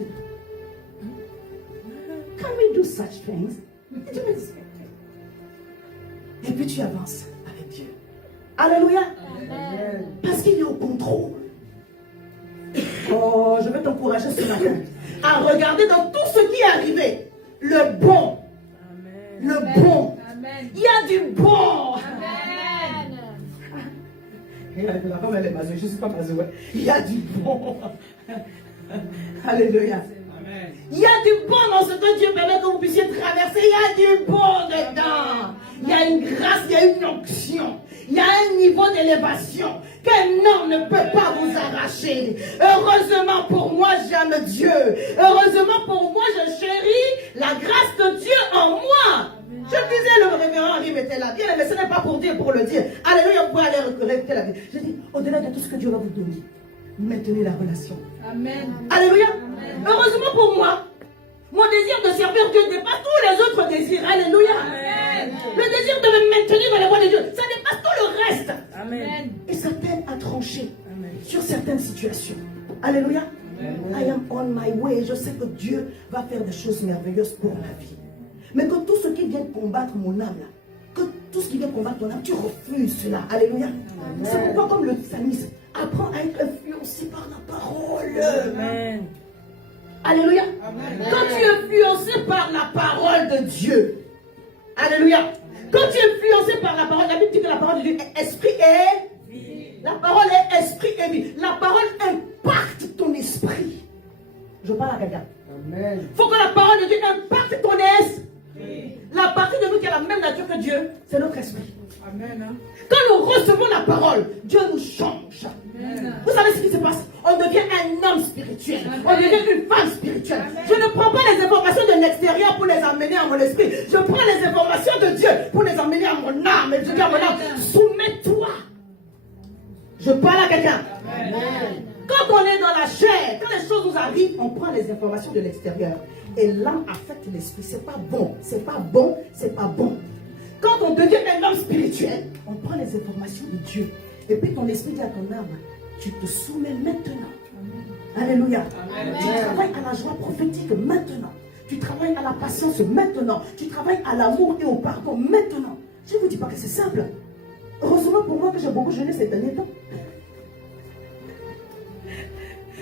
Can we do such things? Et tu me dis, et puis tu avances avec Dieu. Alléluia. Amen. Parce qu'il est au contrôle. Oh, je vais t'encourager ce matin à regarder dans tout ce qui est arrivé. Le bon. Le bon. Amen. Il y a du bon. Amen. La femme, elle est maso. Je ne suis pas maso. Il y a du bon. Alléluia. Il y a du bon dans ce que Dieu permet que vous puissiez traverser. Il y a du bon dedans. Il y a une grâce, il y a une onction. Il y a un niveau d'élévation qu'un homme ne peut pas vous arracher. Heureusement pour moi, j'aime Dieu. Heureusement pour moi, je chéris la grâce de Dieu en moi. Je disais, le révérend Henri mettait la vie, mais ce n'est pas pour dire, pour le dire. Alléluia, vous pouvez aller reconnecter la vie. Je dis, au-delà de tout ce que Dieu va vous donner, maintenez la relation. Amen. Alléluia. Heureusement pour moi, mon désir de servir Dieu dépasse tous les autres désirs. Alléluia. Amen. Le désir de me maintenir dans la voie de Dieu, ça dépasse tout le reste. Amen. Et ça t'aide à trancher sur certaines situations. Alléluia. I am on my way. Je sais que Dieu va faire des choses merveilleuses pour ma vie. Mais que tout ce qui vient combattre mon âme, là, que tout ce qui vient combattre ton âme, tu refuses cela. Alléluia. C'est pourquoi, comme le psalmiste, apprends à être influencé par la parole. Amen. Alléluia. Quand tu es influencé par la parole de Dieu. Alléluia. Quand tu es influencé par la parole, la Bible dit que la parole de Dieu est esprit et vie. La parole est esprit et vie. La parole impacte ton esprit. Je parle à quelqu'un. Amen. Il faut que la parole de Dieu impacte ton esprit. La partie de nous qui a la même nature que Dieu, c'est notre esprit. Amen. Quand nous recevons la parole, Dieu nous change. Amen. Vous savez ce qui se passe? On devient un homme spirituel. Amen. On devient une femme spirituelle. Amen. Je ne prends pas les informations de l'extérieur pour les amener à mon esprit. Je prends les informations de Dieu pour les amener à mon âme. Et je dis à mon âme, soumets-toi. Je parle à quelqu'un. Amen. Quand on est dans la chair, quand les choses nous arrivent, on prend les informations de l'extérieur. Et l'âme affecte l'esprit. C'est pas bon, c'est pas bon, c'est pas bon. Quand on devient un homme spirituel, on prend les informations de Dieu. Et puis ton esprit dit à ton âme, tu te soumets maintenant. Alléluia. Tu travailles à la joie prophétique maintenant. Tu travailles à la patience maintenant. Tu travailles à l'amour et au pardon maintenant. Je ne vous dis pas que c'est simple. Heureusement pour moi que j'ai beaucoup jeûné ces derniers temps.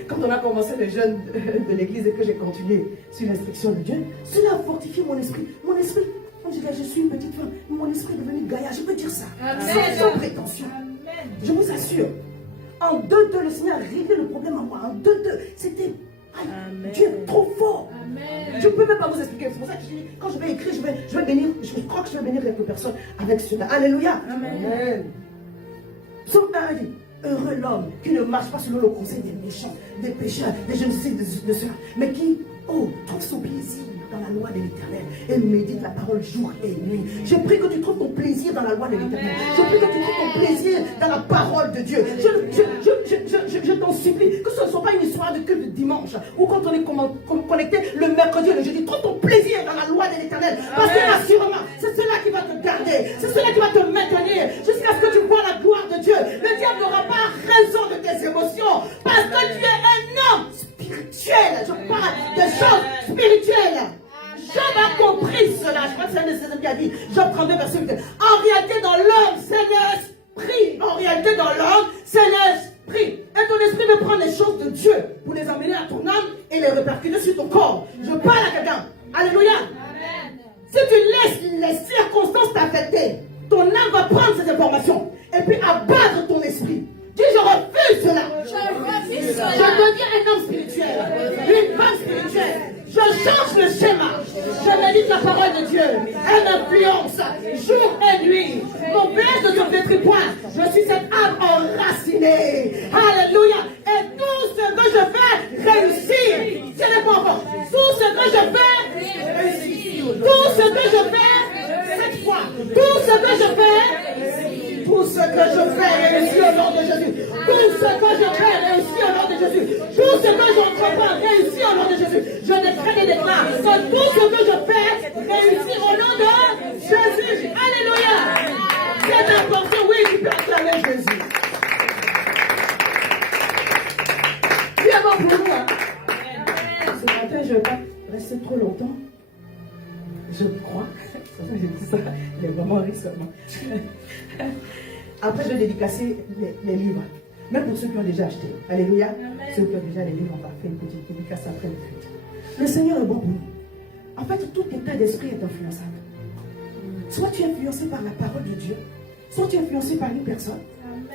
Quand on a commencé les jeûnes de l'église et que j'ai continué sur l'instruction de Dieu, cela a fortifié mon esprit. Mon esprit, on dirait je suis une petite femme, mon esprit est devenu gaillard, je peux dire ça. Amen. Sans prétention. Amen. Je vous assure, En 2-2, le Seigneur a réglé le problème à moi. En 2-2, c'était... Amen. Dieu est trop fort. Amen. Je ne peux même pas vous expliquer. C'est pour ça que je dis, quand je vais écrire, je vais bénir. Je crois que je vais bénir quelques personnes avec cela. Alléluia. Amen. Psaume 1 dit, heureux l'homme qui ne marche pas selon le conseil des méchants, des pécheurs, des je ne sais de cela, mais qui, trouve son plaisir dans la loi de l'Éternel et médite la parole jour et nuit. Je prie que tu trouves ton plaisir dans la loi de l'Éternel. Je prie que tu trouves ton plaisir dans la parole de Dieu. Je t'en supplie que ce ne soit pas une histoire de culte de dimanche ou quand on est connecté le mercredi et le jeudi. Trouve ton plaisir dans la loi de l'Éternel. Parce que assurément, c'est cela qui va te garder. C'est cela qui va te maintenir jusqu'à ce que tu vois la gloire de Dieu. Le diable n'aura pas raison de tes émotions parce que tu es un homme spirituel. Je parle de choses spirituelles. Job a compris cela. Je crois que c'est un de ses amis qui a dit, Job 32, verset 8. En réalité, dans l'homme, c'est l'esprit. En réalité, dans l'homme, c'est l'esprit. Et ton esprit veut prendre les choses de Dieu pour les amener à ton âme et les répercuter sur ton corps. Je parle à quelqu'un. Alléluia. Amen. Si tu laisses les circonstances t'affecter, ton âme va prendre ces informations et puis abattre ton esprit. Dis, je refuse cela. Je refuse cela. Je deviens un homme spirituel, une femme spirituelle. Je change le schéma. Je médite la parole de Dieu. Elle m'influence jour et nuit. Mon blesse ne se détruit point. Je suis cette âme enracinée. Alléluia. Et tout ce que je fais réussit. Ce n'est pas encore. Tout ce que je fais réussit. Tout ce que je fais cette fois. Tout ce que je fais. Tout ce que je fais réussit au nom de Jésus. Tout ce que je fais réussit au nom de Jésus. Tout ce que j'entreprends réussit au nom de Jésus. Je décrète et déclare que tout ce que je fais réussit au nom de Jésus. Alléluia. C'est important, oui, tu peux acclamer Jésus. Dieu est bon pour nous. Hein? Ce matin, je ne vais pas rester trop longtemps. Je crois. J'ai dit ça. Il est vraiment riche seulement. Après, je vais dédicacer les livres. Même pour ceux qui ont déjà acheté. Alléluia. Amen. Ceux qui ont déjà les livres, on va faire une petite dédicace après le culte. Le Seigneur est bon pour nous. En fait, tout état d'esprit est influençable. Soit tu es influencé par la parole de Dieu, soit tu es influencé par une personne,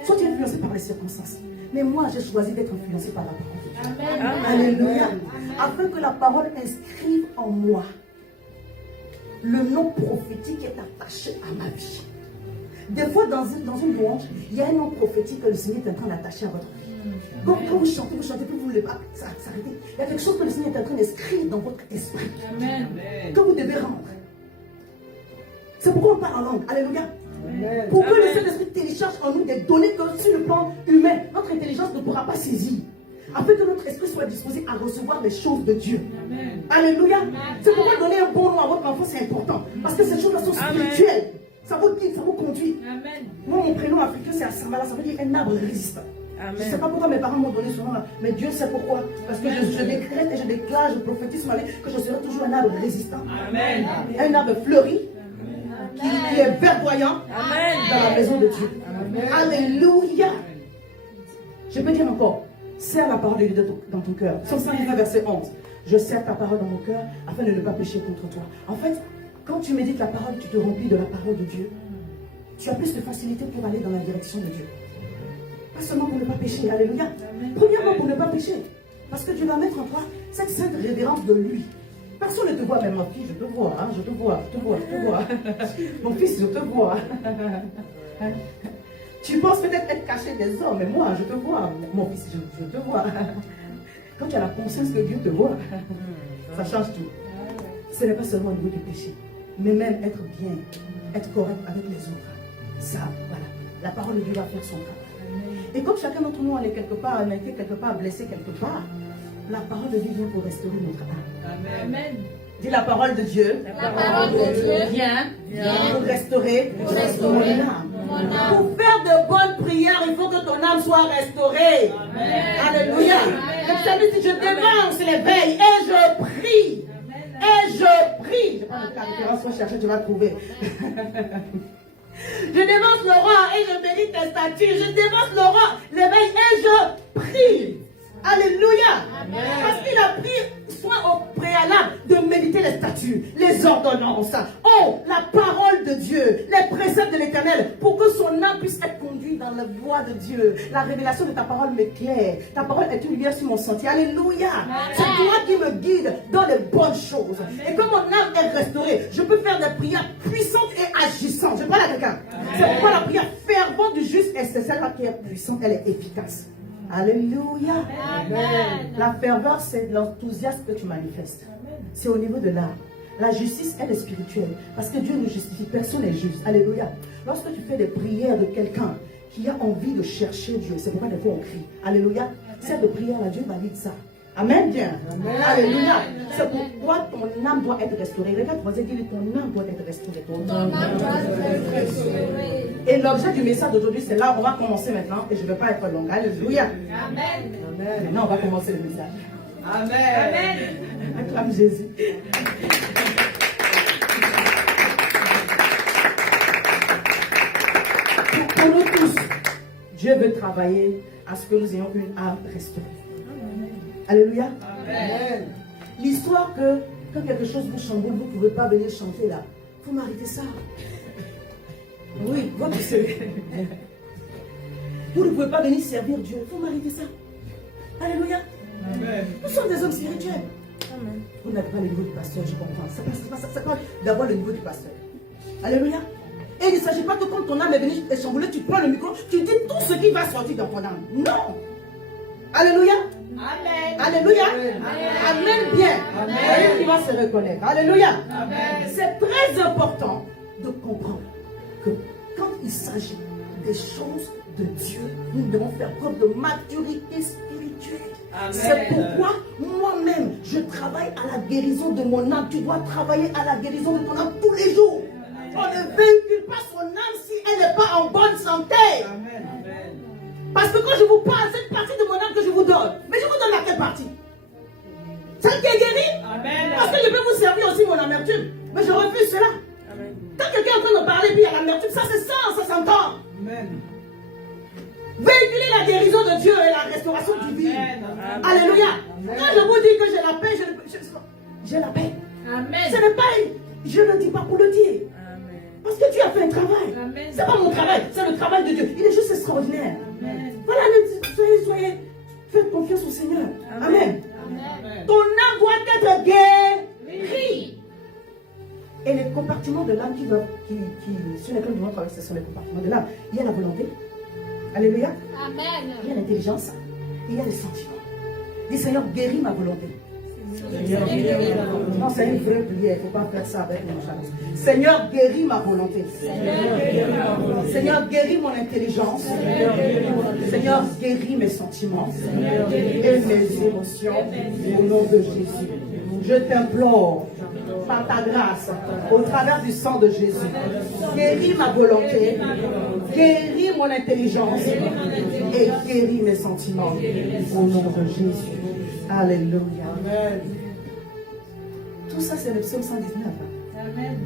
soit tu es influencé par les circonstances. Mais moi, j'ai choisi d'être influencé par la parole de Dieu. Amen. Alléluia. Afin que la parole inscrive en moi le nom prophétique qui est attaché à ma vie. Des fois, dans une louange, il y a un nom prophétique que le Seigneur est en train d'attacher à votre vie. Quand vous chantez, puis vous ne voulez pas s'arrêter. Il y a quelque chose que le Seigneur est en train d'inscrire dans votre esprit. Amen. Que vous devez rendre. C'est pourquoi on parle en langue. Alléluia. Amen. Pour que le Saint-Esprit télécharge en nous des données que sur le plan humain, notre intelligence ne pourra pas saisir. Afin que notre esprit soit disposé à recevoir les choses de Dieu. Amen. Alléluia. C'est pourquoi donner un bon nom à votre enfant, c'est important. Parce que ces choses-là sont spirituelles. Ça vous guide, ça vous conduit. Amen. Moi, mon prénom africain, c'est Asambala. Ça veut dire un arbre résistant. Je ne sais pas pourquoi mes parents m'ont donné ce nom-là, mais Dieu sait pourquoi. Parce que je décrète et je déclare, je prophétise ma vie que je serai toujours un arbre résistant. Amen. Un arbre fleuri, qui est verdoyant dans la maison de Dieu. Alléluia. Je peux dire encore, serre la parole de Dieu dans ton cœur. Psaume 119, verset 11. Je serre ta parole dans mon cœur afin de ne pas pécher contre toi. En fait, quand tu médites la parole, tu te remplis de la parole de Dieu. Tu as plus de facilité pour aller dans la direction de Dieu. Pas seulement pour ne pas pécher. Alléluia. Premièrement, pour ne pas pécher. Parce que Dieu va mettre en toi cette sainte révérence de lui. Personne ne te voit, même ma fille, je te vois, hein, je te vois. Mon fils, je te vois. Tu penses peut-être être caché des hommes, mais moi, je te vois. Mon fils, je te vois. Quand tu as la conscience que Dieu te voit, ça change tout. Ce n'est pas seulement au niveau du péché, mais même être bien, être correct avec les autres. Ça, voilà. La parole de Dieu va faire son travail. Et comme chacun d'entre nous, on est quelque part, on a été quelque part blessé quelque part, la parole de Dieu vient pour restaurer notre âme. Amen. Dis la parole de Dieu. La parole de Dieu Vient pour restaurer mon âme. mon âme. Pour faire de bonnes prières, il faut que ton âme soit restaurée. Alléluia. Le psalmiste dit, je dévance l'éveil et je prie. Et je prie. Je parle de la référence, soit chercher, tu vas trouver. Je dévance le roi et je médite tes statuts. Je dévance le roi, l'éveil et je prie. Alléluia. Parce qu'il a pris soin au préalable de méditer les statuts, les ordonnances. Oh, la parole de Dieu, les préceptes préceptes de l'Éternel, pour que son âme puisse être conduite dans la voie de Dieu. La révélation de ta parole m'éclaire. Ta parole est une lumière sur mon sentier. Alléluia. C'est toi qui me guides dans les bonnes choses. Et comme mon âme est restaurée, je peux faire des prières puissantes et agissantes. Je parle à quelqu'un. C'est pourquoi la prière fervente du juste, c'est celle-là qui est puissante, elle est efficace. Alléluia. Amen. La ferveur, c'est l'enthousiasme que tu manifestes. C'est au niveau de l'âme. La justice, elle est spirituelle. Parce que Dieu nous justifie. Personne n'est juste. Alléluia. Lorsque tu fais des prières de quelqu'un qui a envie de chercher Dieu, c'est pourquoi des fois on crie. Alléluia. Cette prière-là, Dieu valide ça. Amen, bien. Amen. Alléluia. C'est pourquoi ton âme doit être restaurée. Regarde, vous avez dit, ton âme doit être restaurée. Ton âme doit être restaurée. Et l'objet du message d'aujourd'hui, c'est là, on va commencer maintenant. Et je ne vais pas être longue. Alléluia. Amen. Amen. Maintenant, on va commencer le message. Amen. Acclame Jésus. Pour nous tous, Dieu veut travailler à ce que nous ayons une âme restaurée. Alléluia. Amen. L'histoire que quand quelque chose vous chamboule, vous ne pouvez pas venir chanter là. Il faut m'arrêter ça. Oui, votre Seigneur. Vous ne pouvez pas venir servir Dieu. Il faut m'arrêter ça. Alléluia. Amen. Nous sommes des hommes spirituels. Vous n'avez pas le niveau du pasteur, je comprends. Ça passe d'abord le niveau du pasteur. Alléluia. Et il ne s'agit pas que quand ton âme est venue te chambouler, tu prends le micro, tu dis tout ce qui va sortir dans ton âme. Non. Alléluia. Amen. Alléluia. Amen bien. Amen. Il va se reconnaître. Alléluia. Amen. C'est très important de comprendre que quand il s'agit des choses de Dieu, nous devons faire preuve de maturité spirituelle. Amen. C'est pourquoi moi-même, je travaille à la guérison de mon âme. Tu dois travailler à la guérison de ton âme tous les jours. On ne véhicule pas son âme si elle n'est pas en bonne santé. Amen. Amen. Parce que quand je vous parle, cette partie de mon âme que je vous donne, mais je vous donne laquelle partie? Celle qui est guérie? Amen. Parce que je peux vous servir aussi mon amertume. Mais je refuse cela. Quand quelqu'un est en train de parler puis il y a l'amertume, ça c'est ça s'entend. Amen. Véhiculer la guérison de Dieu et la restauration divine. Amen. Alléluia. Amen. Quand je vous dis que j'ai la paix, j'ai la paix. Amen. Ce n'est pas, je ne dis pas pour le dire. Amen. Parce que Dieu a fait un travail. Amen. C'est pas mon travail, c'est le travail de Dieu. Il est juste extraordinaire. Amen. Voilà, soyez, faites confiance au Seigneur. Amen. Amen. Ton âme doit être guérie. Et les compartiments de l'âme sur lesquels nous devons travailler, ce sont les compartiments de l'âme. Il y a la volonté. Alléluia. Amen. Il y a l'intelligence. Il y a les sentiments. Dis Seigneur, guéris ma volonté. Non, c'est une vraie prière. Il ne faut pas faire ça avec mon chance. Seigneur, guéris ma volonté. Seigneur, guéris mon intelligence. Seigneur, guéris mes sentiments et mes émotions. Au nom de Jésus. Je t'implore, par ta grâce, au travers du sang de Jésus, guéris ma volonté, guéris mon intelligence et guéris mes sentiments. Au nom de Jésus. Alléluia. Amen. Tout ça, c'est le psaume 119. Amen.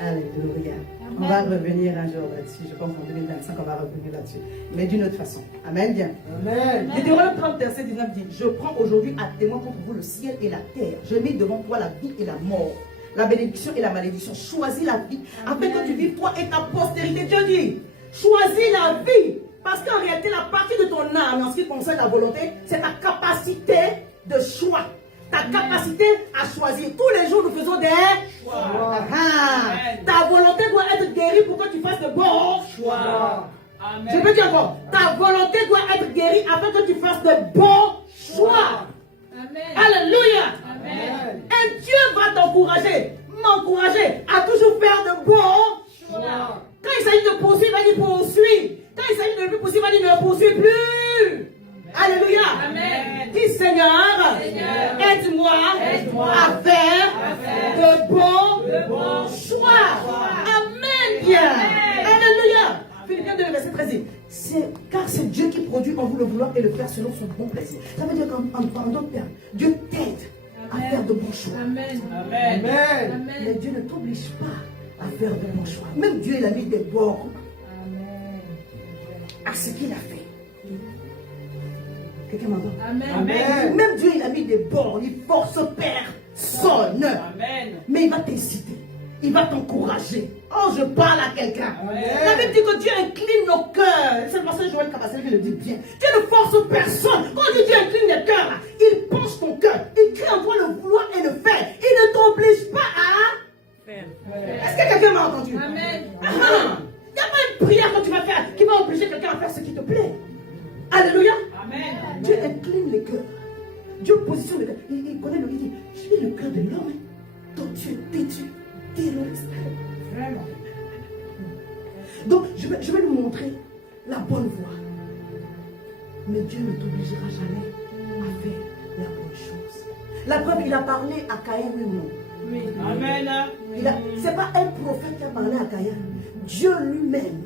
Alléluia. On va revenir un jour là-dessus. Je pense en 2025, on va revenir là-dessus. Mais d'une autre façon. Amen. Bien. Amen. Deutéronome 30, verset 19 dit: Je prends aujourd'hui à témoin contre vous le ciel et la terre. Je mets devant toi la vie et la mort, la bénédiction et la malédiction. Choisis la vie afin que tu vives toi et ta postérité. Dieu dit: choisis la vie. Parce qu'en réalité, la partie de ton âme, en ce qui concerne la volonté, c'est ta capacité de choix. Ta capacité à choisir. Tous les jours, nous faisons des choix. Ta volonté doit être guérie pour que tu fasses de bons choix. Amen. Je peux dire encore, ta volonté doit être guérie afin que tu fasses de bons choix. Amen. Alléluia. Amen. Et Dieu va t'encourager, m'encourager à toujours faire de bons choix. Quand il s'agit de poursuivre, il va dire poursuis. Quand il s'agit de ne plus poursuivre, il va dire ne poursuis plus. Alléluia. Amen. Dis Seigneur, aide-moi à faire de bons choix. Amen. Bien. Alléluia. Philippiens 2, verset 13 dit: car c'est Dieu qui produit en vous le vouloir et le faire selon son bon plaisir. Ça veut dire qu'en d'autres termes, Dieu t'aide à faire de bons choix. Amen. Amen. Amen. Mais Amen. Dieu ne t'oblige pas à faire de bons choix. Même Dieu, il a mis des bornes à ce qu'il a fait. Quelqu'un m'entend? Amen. Amen. Même Dieu, il a mis des bornes. Il force personne. Amen. Mais il va t'inciter. il va t'encourager. Oh, je parle à quelqu'un. Amen. La Bible dit que Dieu incline nos cœurs. C'est le pasteur Joël Cabassel qui le dit bien. Dieu ne force personne. Quand Dieu incline les cœurs, là, il penche ton cœur. Il crée en toi le vouloir et le faire. Il ne t'oblige pas à... Est-ce que quelqu'un m'a entendu? Amen. Il n'y a pas une prière que tu vas faire qui va obliger quelqu'un à faire ce qui te plaît. Alléluia. Amen. Dieu incline les cœurs. Dieu positionne les cœurs. Il connaît le... Il dit, je suis le cœur de l'homme. Donc Dieu est têtu, terroriste. Vraiment. Donc je vais lui montrer la bonne voie. Mais Dieu ne t'obligera jamais à faire la bonne chose. La preuve, il a parlé à Caïn, oui ou non? Oui. Amen. Ce n'est pas un prophète qui a parlé à Caïn. Dieu lui-même.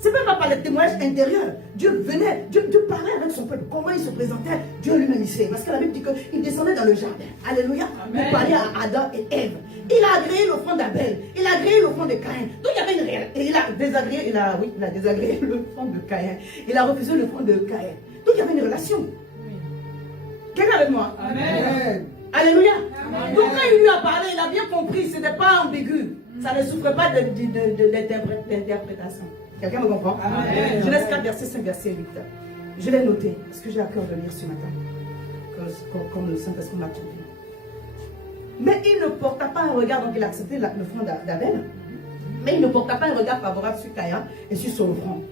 Ce n'est même pas par le témoignage intérieur. Dieu venait, Dieu parlait avec son peuple. Comment il se présentait? Dieu lui-même ici. Parce que la Bible dit qu'il descendait dans le jardin. Alléluia. Amen. Pour parler à Adam et Ève. Il a agréé l'offrande d'Abel. Il a agréé l'offrande de Caïn. Donc il y avait une réalité. Il a désagréé l'offrande de Caïn. Il a refusé l'offrande de Caïn. Donc il y avait une relation. Quelqu'un avec moi? Amen. Alléluia. Amen. Donc quand il lui a parlé, il a bien compris. Ce n'était pas ambigu. Ça ne souffrait pas d'interprétation. Quelqu'un me comprend? Amen. Genèse 4, verset 5, verset 8. Je l'ai noté, parce que j'ai à cœur de lire ce matin. Comme le Saint-Esprit m'a trouvé. Mais il ne porta pas un regard, donc il a accepté l'offrande d'Abel. Mais il ne porta pas un regard favorable sur Caïn et sur son offrande.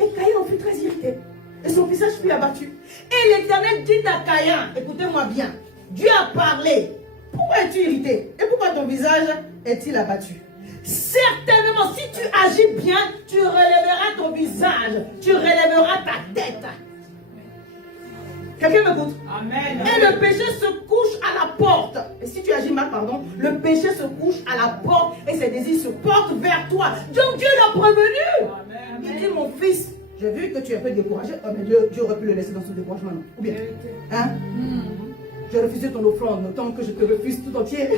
Et Caïn en fut très irrité. Et son visage fut abattu. Et l'Éternel dit à Caïn, écoutez-moi bien, Dieu a parlé. Pourquoi es-tu irrité? Et pourquoi ton visage est-il abattu? Certainement, si tu agis bien, tu relèveras ton visage, tu relèveras ta tête. Quelqu'un m'écoute? Amen. Et le péché se couche à la porte. Et si tu agis mal, pardon, le péché se couche à la porte et ses désirs se portent vers toi. Donc Dieu l'a prévenu. Amen. Il dit, mon fils, j'ai vu que tu es un peu découragé. Oh, mais Dieu aurait pu le laisser dans ce découragement, non? Ou bien? Hein? J'ai refusé ton offrande, autant que je te refuse tout entier.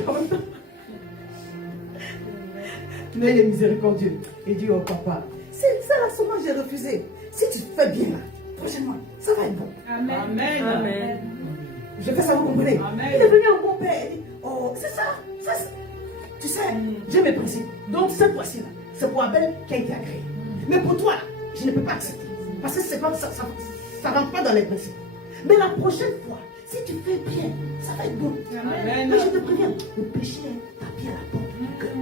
Mais il est miséricordieux. Il dit, oh papa, c'est ça là seulement que j'ai refusé. Si tu fais bien là, prochainement, ça va être bon. Amen. Amen. Je fais ça, vous comprenez? Amen. Il est venu un bon père. Il dit, oh, c'est ça. Tu sais, j'ai mes principes. Donc cette fois-ci là, c'est pour Abel qui a été agréé. Mais pour toi, je ne peux pas accepter. Parce que c'est pas, ça ne rentre pas dans les principes. Mais la prochaine fois, si tu fais bien, ça va être bon. Amen. Mais je te préviens, le péché tapis à la porte du cœur.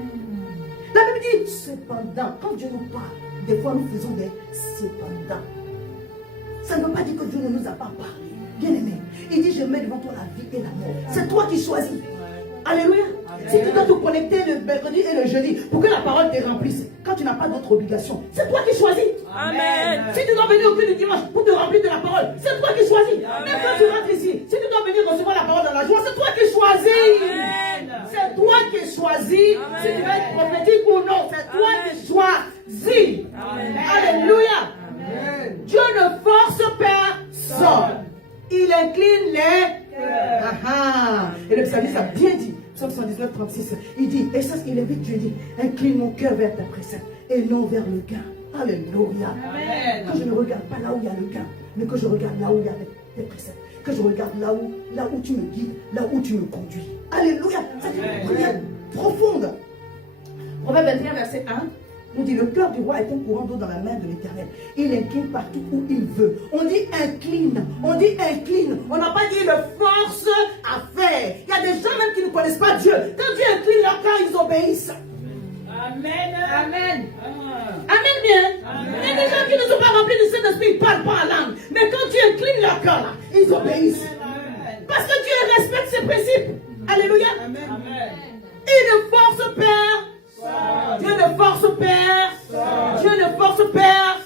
La Bible dit, cependant, quand Dieu nous parle, des fois nous faisons des cependant. Ça ne veut pas dire que Dieu ne nous a pas parlé. Bien aimé, il dit, je mets devant toi la vie et la mort. C'est toi qui choisis. Alléluia. Si tu dois te connecter le mercredi et le jeudi pour que la parole te remplisse, quand tu n'as pas d'autre obligation, c'est toi qui choisis. Amen. Si tu dois venir au culte du dimanche pour te remplir de la parole, c'est toi qui choisis. Même quand tu rentres ici, si tu dois venir recevoir la parole dans la joie, c'est toi qui choisis. Amen. C'est toi qui choisis si tu vas être prophétique ou non. C'est toi qui choisis. Amen. Alléluia. Amen. Dieu ne force personne. Il incline les cœurs. Et le psalmiste a bien dit, Psaume 119, 36, il dit, et ça, il invite Dieu, il dit, incline mon cœur vers ta précepte et non vers le gain. Alléluia. Amen. Que je ne regarde pas là où il y a le gain, mais que je regarde là où il y a tes préceptes. Que je regarde là où tu me guides, là où tu me conduis. Alléluia. C'est une prière profonde. Proverbe 21, verset 1. On dit, le cœur du roi est un courant d'eau dans la main de l'Éternel. Il incline partout où il veut. On dit incline. On dit incline. On n'a pas dit le force à faire. Il y a des gens même qui ne connaissent pas Dieu. Quand Dieu incline leur cœur, ils obéissent. Amen. Amen. Amen bien. Amen. Il y a des gens qui ne sont pas remplis du Saint-Esprit, ils ne parlent pas en langue. Mais quand Dieu incline leur cœur, là, ils obéissent. Amen. Parce que Dieu respecte ses principes. Alléluia. Amen. Il ne force personne. Dieu ne force père. Dieu ne force père.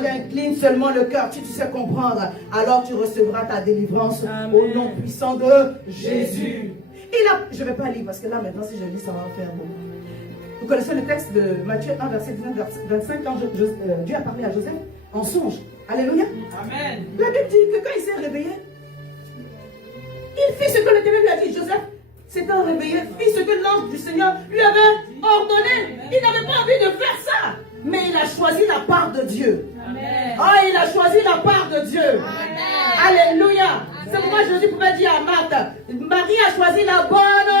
Il incline seulement le cœur. Si tu sais comprendre, alors tu recevras ta délivrance au nom puissant de Jésus. Je ne vais pas lire parce que là maintenant si je lis ça va faire beaucoup. Vous connaissez le texte de Matthieu 1 verset 19-25 quand Dieu a parlé à Joseph en songe. Alléluia. Amen. La Bible dit que quand il s'est réveillé, il fit ce que l'Éternel lui a dit. Joseph s'étant réveillé, fit ce que l'ange du Seigneur lui avait ordonné. Il n'avait pas envie de faire ça. Mais il a choisi la part de Dieu. Amen. Oh, il a choisi la part de Dieu. Amen. Alléluia. C'est pourquoi Jésus pouvait dire à Marthe, Marie a choisi la bonne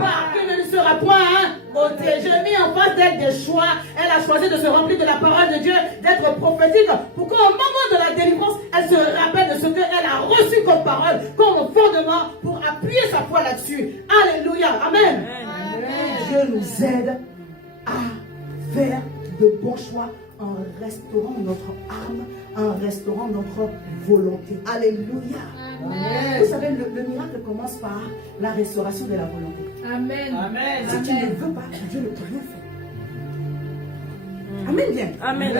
part, qu'elle ne sera sera point ôté. J'ai mis en face d'elle des choix. Elle a choisi de se remplir de la parole de Dieu, d'être prophétique, pour qu'au moment de la délivrance, elle se rappelle de ce qu'elle a reçu comme parole, comme fondement, pour appuyer sa foi là-dessus. Alléluia. Amen. Dieu nous aide à faire de bons choix en restaurant notre âme, en restaurant notre volonté. Alléluia. Amen. Vous savez, le miracle commence par la restauration de la volonté. Amen. Amen. Si tu ne veux pas, Dieu ne peut rien faire. Amen bien. Amen.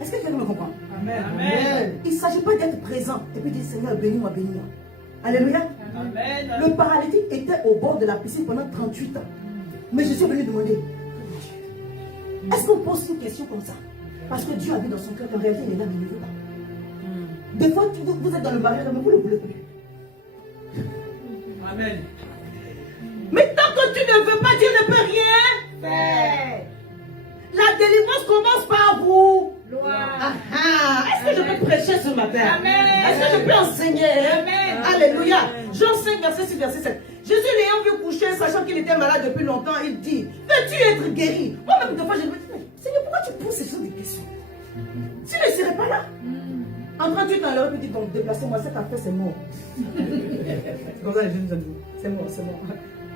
Est-ce que quelqu'un me comprend? Amen. Amen. Il ne s'agit pas d'être présent et puis dire Seigneur, bénis-moi, bénis-moi. Alléluia. Amen. Le paralytique était au bord de la piscine pendant 38 ans. Mais je suis venu demander, est-ce qu'on pose une question comme ça? Parce que Dieu a vu dans son cœur qu'en réalité, il est là, mais il ne veut pas. Des fois, vous êtes dans le mariage, mais vous ne le voulez plus. Amen. Mais tant que tu ne veux pas, Dieu ne peut rien faire. La délivrance commence par vous. Gloire. Est-ce que je peux prêcher ce matin? Amen. Est-ce que je peux enseigner? Amen. Alléluia. Jean 5, verset 6, verset 7. Jésus l'ayant vu coucher, sachant qu'il était malade depuis longtemps, il dit, veux-tu être guéri? Moi-même, des fois, je me dis, mais Seigneur, pourquoi tu poses ces choses des questions? Tu ne serais pas là. En 38 ans, il aurait pu dire, donc déplacez-moi, cette affaire, c'est mort. C'est comme ça, les jeunes nous ont dit, c'est mort, c'est mort.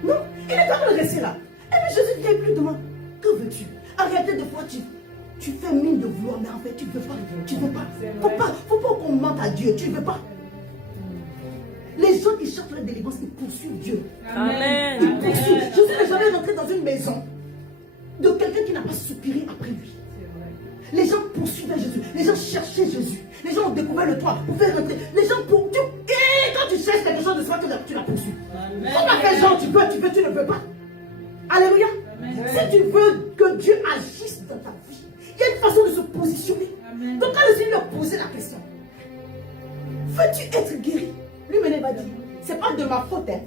Non, il est quand même resté là. Et puis Jésus vient plus devant. Que veux-tu? En réalité, des fois, tu fais mine de vouloir, mais en fait, tu ne veux pas. Tu veux pas. Faut pas qu'on mente à Dieu. Tu ne veux pas. Les gens qui cherchent la délivrance, ils poursuivent Dieu. Amen. Ils poursuivent. Jésus n'est jamais rentré dans une maison de quelqu'un qui n'a pas soupiré après lui. Les gens poursuivaient Jésus. Les gens cherchaient Jésus. Les gens ont découvert le toit pour faire rentrer. Les gens pour... Et quand tu cherches quelque chose de soi, tu la poursuis. Faut pas faire genre, tu ne veux pas. Alléluia. Si tu veux que Dieu agisse dans ta vie, il y a une façon de se positionner. Amen. Donc quand le Seigneur lui a posé la question, veux-tu être guéri? Lui-même va dire, c'est pas de ma faute. Hein.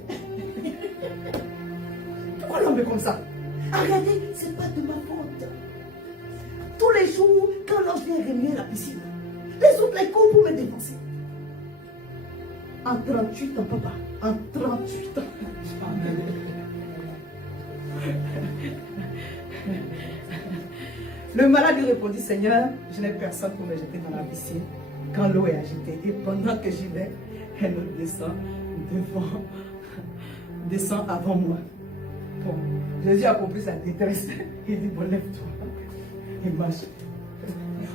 Pourquoi l'homme est comme ça? En réalité, c'est pas de ma faute. Tous les jours, quand l'ange vient remuer la piscine, les autres les courent pour me défoncer. En 38 ans, papa. En 38 ans. Le malade lui répondit, Seigneur, je n'ai personne pour me jeter dans la piscine quand l'eau est agitée. Et pendant que j'y vais, elle descend avant moi. Bon, Jésus a compris sa détresse. Il dit, bon, lève-toi. Il marche.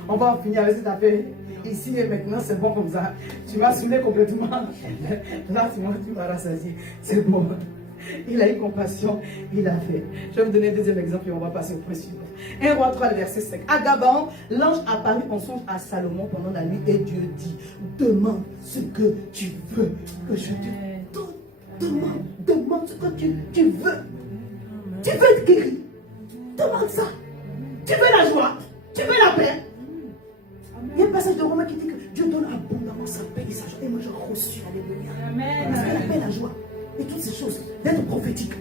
On va en finir avec cette affaire. Ici et maintenant, c'est bon comme ça. Tu m'as saoulé complètement. Là, tu m'as rassasié. C'est bon. Il a eu compassion, il a fait. Je vais vous donner un deuxième exemple et on va passer au point suivant. 1 Roi 3, verset 5. À Gabaon, l'ange apparut en songe à Salomon pendant la nuit et Dieu dit, demande ce que tu veux que je te donne. Demande ce que tu veux. Tu veux être guéri. Demande ça. Tu veux la joie. Tu veux la paix. Il y a un passage de Romains qui dit que Dieu donne abondamment sa paix et sa joie. Et moi, j'ai reçu, alléluia. Parce que la paix, la joie et toutes ces choses, d'être prophétique.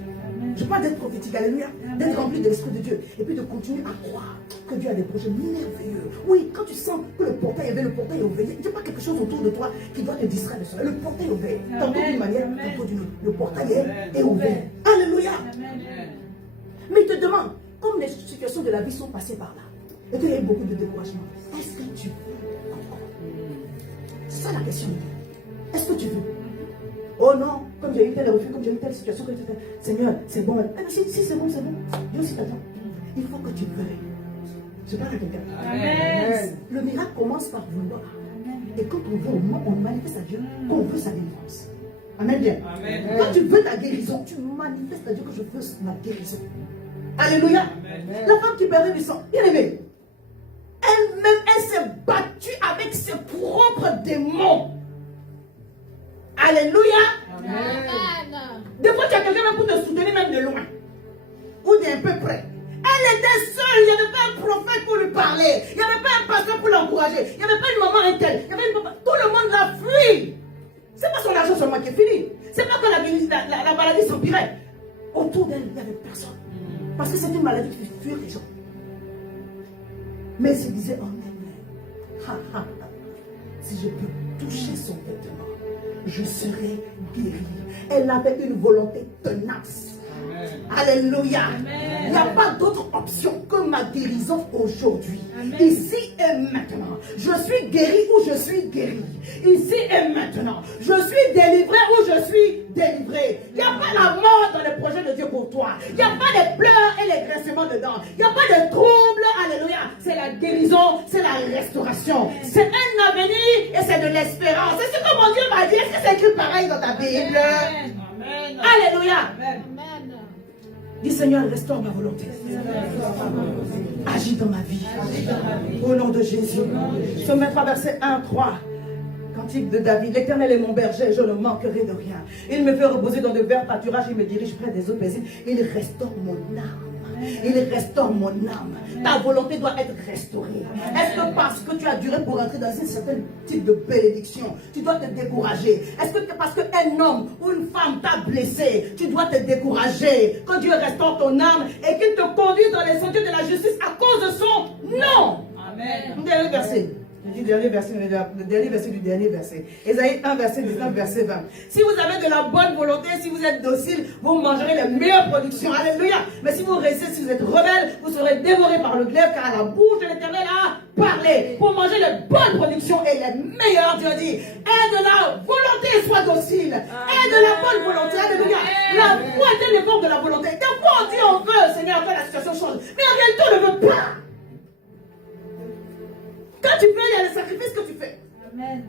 Je parle d'être prophétique, alléluia. D'être rempli de l'Esprit de Dieu. Et puis de continuer à croire que Dieu a des projets merveilleux. Oui, quand tu sens que le portail est ouvert, il n'y a pas quelque chose autour de toi qui doit te distraire de cela. Le portail est ouvert. Tantôt d'une manière, tantôt d'une autre. Le portail est ouvert. Alléluia. Mais il te demande, comme les situations de la vie sont passées par là, et qu'il y a eu beaucoup de découragement, est-ce que tu veux encore? C'est ça la question. Est-ce que tu veux? Oh non, comme j'ai eu tel refus, comme j'ai eu telle situation, que tu fais, Seigneur, c'est bon. Si c'est bon, c'est bon. Dieu aussi t'attend. Il faut que tu veuilles. Je parle à quelqu'un. Amen. Le miracle commence par vouloir. Et quand on veut au moins, on manifeste à Dieu qu'on veut sa délivrance. Amen bien. Amen. Quand tu veux ta guérison, tu manifestes à Dieu que je veux ma guérison. Alléluia. Amen. La femme qui perdait du sang, bien aimée, elle-même, elle s'est battue avec ses propres démons. Alléluia. Amen. Des fois, tu as quelqu'un même pour te soutenir, même de loin. Ou d'un peu près. Elle était seule. Il n'y avait pas un prophète pour lui parler. Il n'y avait pas un pasteur pour l'encourager. Il n'y avait pas une maman interne. Il y avait une papa. Tout le monde l'a fui. C'est pas son argent seulement qui est fini. C'est pas que la maladie s'empirait. Autour d'elle, il n'y avait personne. Parce que c'est une maladie qui fait fuir les gens. Mais elle se disait, oh non, si je peux toucher son vêtement, je serai guérie. Elle avait une volonté tenace. Alléluia. Il n'y a pas d'autre option que ma guérison aujourd'hui. Ici et maintenant. Je suis guéri ou je suis guéri. Ici et maintenant. Je suis délivré ou je suis délivré. Il n'y a pas la mort dans le projet de Dieu pour toi. Il n'y a pas de pleurs et les graissements dedans. Il n'y a pas de troubles. Alléluia. C'est la guérison, c'est la restauration. C'est un avenir et c'est de l'espérance. C'est ce que mon Dieu m'a dit. Est-ce que c'est écrit pareil dans ta Bible? Amen. Alléluia. Amen. Dis Seigneur, restaure ma volonté. Agis dans ma vie. Au nom de Jésus. Somme 23, verset 1, 3. Cantique de David. L'Éternel est mon berger, je ne manquerai de rien. Il me fait reposer dans de verts pâturages, il me dirige près des eaux paisibles. Il restaure mon âme. Il restaure mon âme. Ta volonté doit être restaurée. Est-ce que parce que tu as duré pour entrer dans un certain type de bénédiction, tu dois te décourager? Est-ce que parce qu'un homme ou une femme t'a blessé, tu dois te décourager? Quand Dieu restaure ton âme et qu'il te conduise dans les sentiers de la justice à cause de son nom. Amen. Dernier verset. Je dis dernier verset, le dernier verset du dernier verset. Ésaïe 1, verset 19, verset 20. Si vous avez de la bonne volonté, si vous êtes docile, vous mangerez les meilleures productions. Alléluia. Mais si vous restez, si vous êtes rebelle, vous serez dévorés par le glaive, car la bouche de l'Éternel a parlé. Pour manger les bonnes productions et les meilleures, Dieu dit, aie de la volonté, sois docile. Aie de la bonne volonté. Alléluia. La foi est un effort de la volonté. Des fois, on dit on veut, Seigneur, que la situation change. Mais en réalité, on ne veut pas. Quand tu veux, il y a le sacrifice que tu fais. Amen.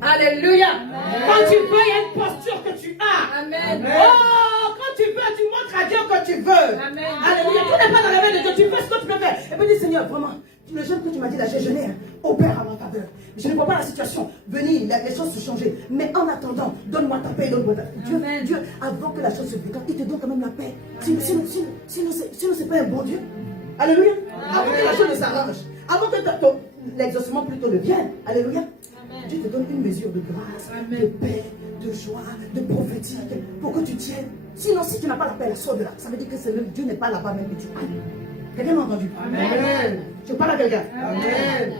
Alléluia. Amen. Quand tu veux, il y a une posture que tu as. Amen. Oh, quand tu veux, tu montres à Dieu que tu veux. Amen. Alléluia. Tout n'est pas dans la main de Dieu. Tu fais ce que tu peux faire. Et puis dis, Seigneur, vraiment, le jeûne que tu m'as dit là, j'ai jeûné, hein, opère à ma faveur. Je ne vois pas la situation venir, les choses se changer. Mais en attendant, donne-moi ta paix, donne-moi ta paix. Dieu, avant que la chose se décante, il te donne quand même la paix. Sinon, c'est pas un bon Dieu. Alléluia. Avant que la chose ne s'arrange. Avant que l'exaucement plutôt ne vienne. Alléluia. Amen. Dieu te donne une mesure de grâce, Amen, de paix, de joie, de prophétique pour que tu tiennes. Sinon, si tu n'as pas la paix, sors de là. Ça veut dire que Dieu n'est pas là-bas même que tu ailles. Quelqu'un m'a entendu? Amen. Je parle à quelqu'un. Amen.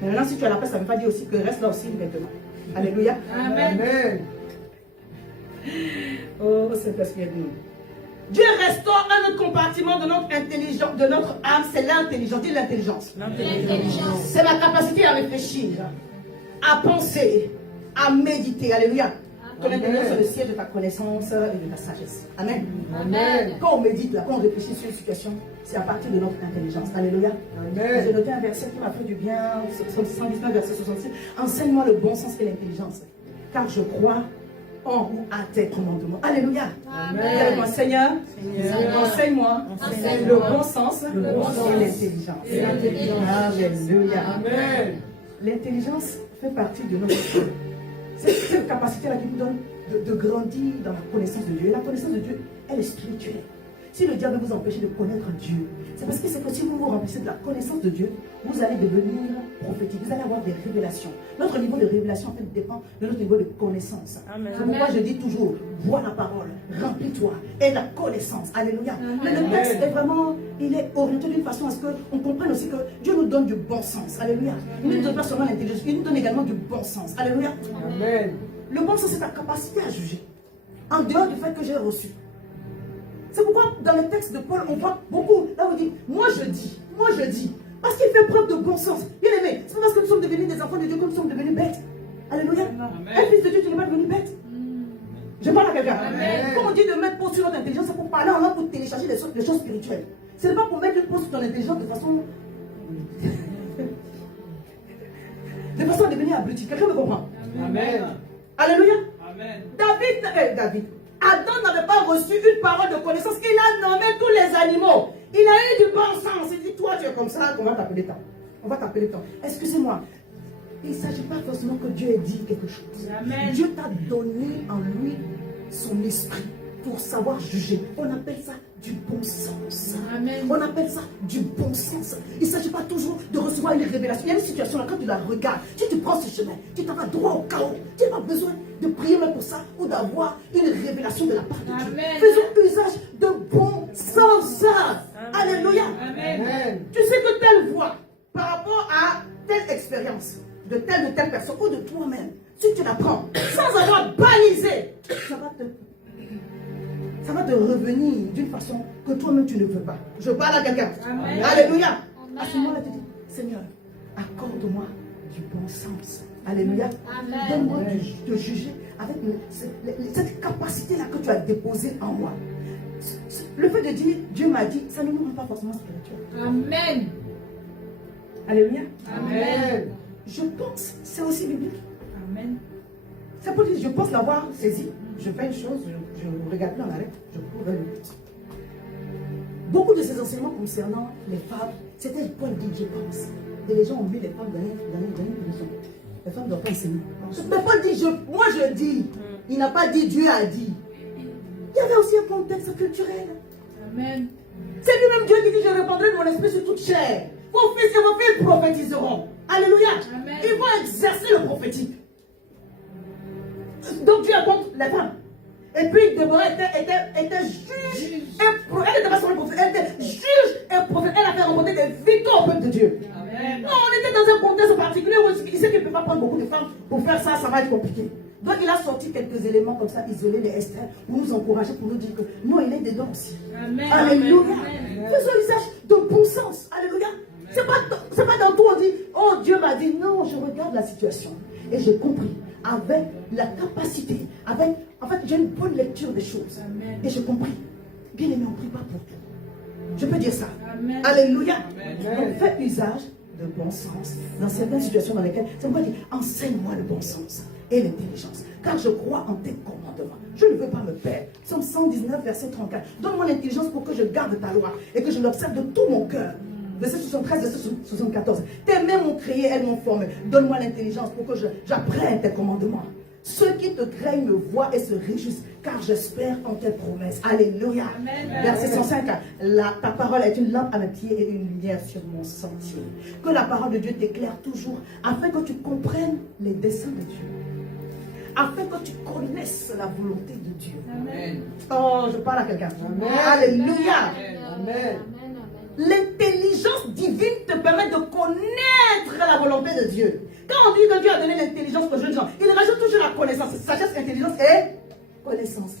Mais maintenant, si tu as la paix, ça ne veut pas dire aussi que reste là aussi maintenant. Alléluia. Amen. Oh, c'est parce qu'il y a de nous. Dieu restaure un autre compartiment de notre intelligence, de notre âme, c'est l'intelligence. Dis l'intelligence. C'est la capacité à réfléchir, à penser, à méditer. Alléluia. Ton intelligence, c'est le siège de ta connaissance et de ta sagesse. Amen. Amen. Quand on médite, là, quand on réfléchit sur une situation, c'est à partir de notre intelligence. Alléluia. Amen. J'ai noté un verset qui m'a fait du bien, 119, verset 66. Enseigne-moi le bon sens et l'intelligence, car je crois en ou à tes commandements. Alléluia. Amen. Seigneur, enseigne-moi le bon sens et l'intelligence. Alléluia. Amen. L'intelligence fait partie de notre vie. C'est cette capacité-là qui nous donne de grandir dans la connaissance de Dieu. Et la connaissance de Dieu, elle est spirituelle. Si le diable vous empêche de connaître Dieu, c'est parce que c'est que si vous vous remplissez de la connaissance de Dieu, vous allez devenir prophétique, vous allez avoir des révélations. Notre niveau de révélation en fait dépend de notre niveau de connaissance. C'est pourquoi je dis toujours, vois la parole, remplis-toi et la connaissance. Alléluia. Mais le texte est vraiment, il est orienté d'une façon à ce qu'on comprenne aussi que Dieu nous donne du bon sens. Alléluia. Il ne nous donne pas seulement l'intelligence, il nous donne également du bon sens. Alléluia. Amen. Le bon sens, c'est ta capacité à juger. En dehors du fait que j'ai reçu. C'est pourquoi dans le texte de Paul, on voit beaucoup. Là, on dit, moi je dis. Parce qu'il fait preuve de bon sens. Bien aimé, c'est pas parce que nous sommes devenus des enfants de Dieu que nous sommes devenus bêtes. Alléluia. Un fils de Dieu, tu n'es pas devenu bête. Je parle à quelqu'un. Quand on dit de mettre pause sur notre intelligence, c'est pour parler en langue, pour télécharger les choses spirituelles. Ce n'est pas pour mettre une pause sur ton intelligence de façon à devenir abruti. Quelqu'un me comprend? Amen. Alléluia. Amen. David. Adam n'avait pas reçu une parole de connaissance. Il a nommé tous les animaux. Il a eu du bon sens. Il dit, toi tu es comme ça, on va t'appeler tant. On va t'appeler tant. Excusez-moi. Il ne s'agit pas forcément que Dieu ait dit quelque chose. Amen. Dieu t'a donné en lui son esprit pour savoir juger. On appelle ça du bon sens. Amen. On appelle ça du bon sens. Il ne s'agit pas toujours de recevoir une révélation. Il y a une situation là, quand tu la regardes, si tu prends ce chemin, tu t'en vas droit au chaos. Tu n'as pas besoin de prier même pour ça ou d'avoir une révélation de la part de Dieu. Amen. Faisons usage de bon sens. Alléluia. Amen. Tu sais que telle voix, par rapport à telle expérience, de telle ou telle personne ou de toi-même, si tu la prends sans avoir balisé, ça ça va te revenir d'une façon que toi-même tu ne veux pas. Je parle à quelqu'un. Amen. Alléluia. À ce moment-là, tu dis, Seigneur, accorde-moi du bon sens. Alléluia. Donne-moi de juger avec cette capacité-là que tu as déposée en moi. Le fait de dire, Dieu m'a dit, ça ne nous rend pas forcément spirituel. Amen. Alléluia. Amen. Je pense, c'est aussi biblique. Amen. C'est pour dire, je pense l'avoir saisi. Je fais une chose, je ne regarde plus en arrêt, je cours vers le but. Beaucoup de ces enseignements concernant les femmes, c'était le point de dire, je pense. Et les gens ont mis les femmes dans une prison. Les femmes doivent pas enseigner. Mais Paul dit, moi je dis. Il n'a pas dit, Dieu a dit. Il y avait aussi un contexte culturel. Amen. C'est lui-même Dieu qui dit, je répandrai de mon esprit sur toute chair. Vos fils et vos filles prophétiseront. Alléluia. Amen. Ils vont exercer le prophétique. Donc Dieu apporte les femmes. Et puis Déborah était juge. Elle n'était pas seulement prophète, elle était juge et prophète. Elle a fait remporter des victoires au peuple de Dieu. Amen. Non, on était dans un contexte particulier où il sait qu'il ne peut pas prendre beaucoup de femmes pour faire ça, ça va être compliqué. Donc il a sorti quelques éléments comme ça, isolés, les Esther, pour nous encourager, pour nous dire que non, il est dedans aussi. Amen. Alléluia. Amen. Faisons usage de bon sens. Alléluia. C'est pas dans tout on dit, oh Dieu m'a dit, non, je regarde la situation. Et j'ai compris, avec la capacité, en fait, j'ai une bonne lecture des choses. Amen. Et j'ai compris. Bien aimé, on ne prie pas pour tout. Je peux dire ça. Amen. Alléluia. Amen. Donc fais usage de bon sens dans certaines situations dans lesquelles, c'est pourquoi il dit, enseigne-moi le bon sens et l'intelligence, car je crois en tes commandements. Je ne veux pas me perdre. Psaume 119, verset 34. Donne-moi l'intelligence pour que je garde ta loi et que je l'observe de tout mon cœur. Verset 73, verset 74. Tes mains m'ont créé, elles m'ont formé. Donne-moi l'intelligence pour que j'apprenne tes commandements. Ceux qui te craignent me voient et se réjouissent, car j'espère en tes promesses. Alléluia. Amen. Verset 105. Ta parole est une lampe à mes pieds et une lumière sur mon sentier. Que la parole de Dieu t'éclaire toujours, afin que tu comprennes les desseins de Dieu. Afin que tu connaisses la volonté de Dieu. Amen. Oh, je parle à quelqu'un. Amen. Alléluia. Amen. L'intelligence divine te permet de connaître la volonté de Dieu. Quand on dit que Dieu a donné l'intelligence aux jeunes gens, il rajoute toujours la connaissance. Sagesse, intelligence et connaissance.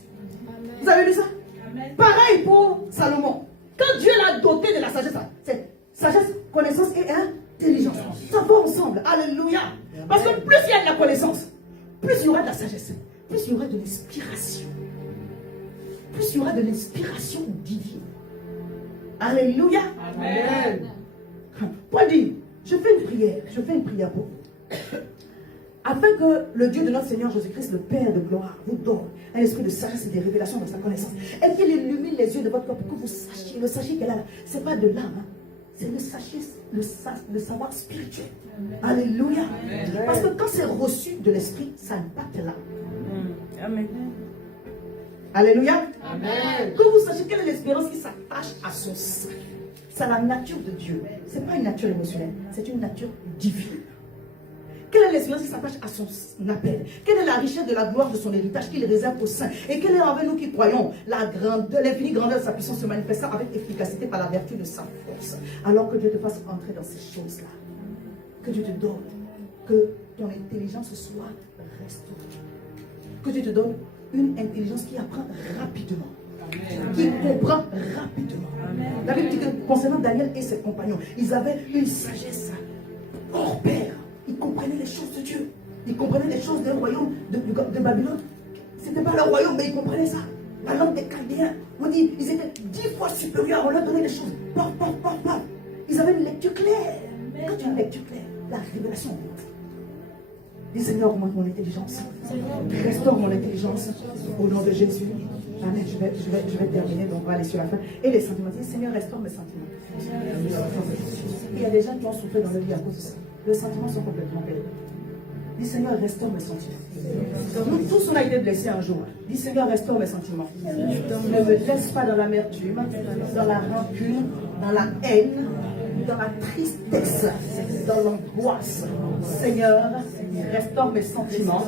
Vous avez lu ça? Amen. Pareil pour Salomon. Quand Dieu l'a doté de la sagesse, c'est sagesse, connaissance et intelligence. Ça va ensemble. Alléluia. Parce que plus il y a de la connaissance, plus il y aura de la sagesse, plus il y aura de l'inspiration. Plus il y aura de l'inspiration divine. Alléluia. Amen. Paul dit, je fais une prière pour vous. Afin que le Dieu de notre Seigneur Jésus-Christ, le Père de gloire, vous donne un esprit de sagesse et de révélation dans sa connaissance. Et qu'il illumine les yeux de votre corps pour que vous sachiez. Le sachiez qu'elle a là, ce n'est pas de l'âme, hein. C'est le savoir spirituel. Alléluia. Amen. Parce que quand c'est reçu de l'esprit, ça impacte l'âme. Amen. Alléluia. Amen. Que vous sachiez quelle est l'espérance qui s'attache à son salut. C'est la nature de Dieu. Ce n'est pas une nature émotionnelle, c'est une nature divine. Quelle est l'espérance qui s'attache à son appel? Quelle est la richesse de la gloire de son héritage qu'il réserve aux saints? Et quelle est envers nous qui croyons l'infinie grandeur de sa puissance se manifestant avec efficacité par la vertu de sa force? Alors que Dieu te fasse entrer dans ces choses-là. Que Dieu te donne, que ton intelligence soit restaurée. Que Dieu te donne une intelligence qui apprend rapidement. Qui comprend rapidement. La Bible dit que concernant Daniel et ses compagnons, ils avaient une sagesse hors pair. Ils comprenaient les choses de Dieu. Ils comprenaient les choses du royaume de Babylone. Ce n'était pas leur royaume, mais ils comprenaient ça. La langue des Chaldéens. On dit ils étaient 10 fois supérieurs. On leur donnait les choses. Paf, paf, paf, paf. Ils avaient une lecture claire. Quand tu as une lecture claire, la révélation monte. Dis Seigneur, augmente mon intelligence. Restaure mon intelligence. Au nom de Jésus. Amen. Je vais terminer, donc on va aller sur la fin. Et les sentiments. Dis Seigneur, restaure mes sentiments. Il y a des gens qui ont souffert dans leur vie à cause de ça. Les sentiments sont complètement perdus. Dis Seigneur, restaure mes sentiments. Nous tous, on a été blessés un jour. Dis Seigneur, restaure mes sentiments. Ne me laisse pas dans l'amertume, dans la rancune, dans la haine, dans la tristesse, dans l'angoisse. Seigneur, restaure mes sentiments,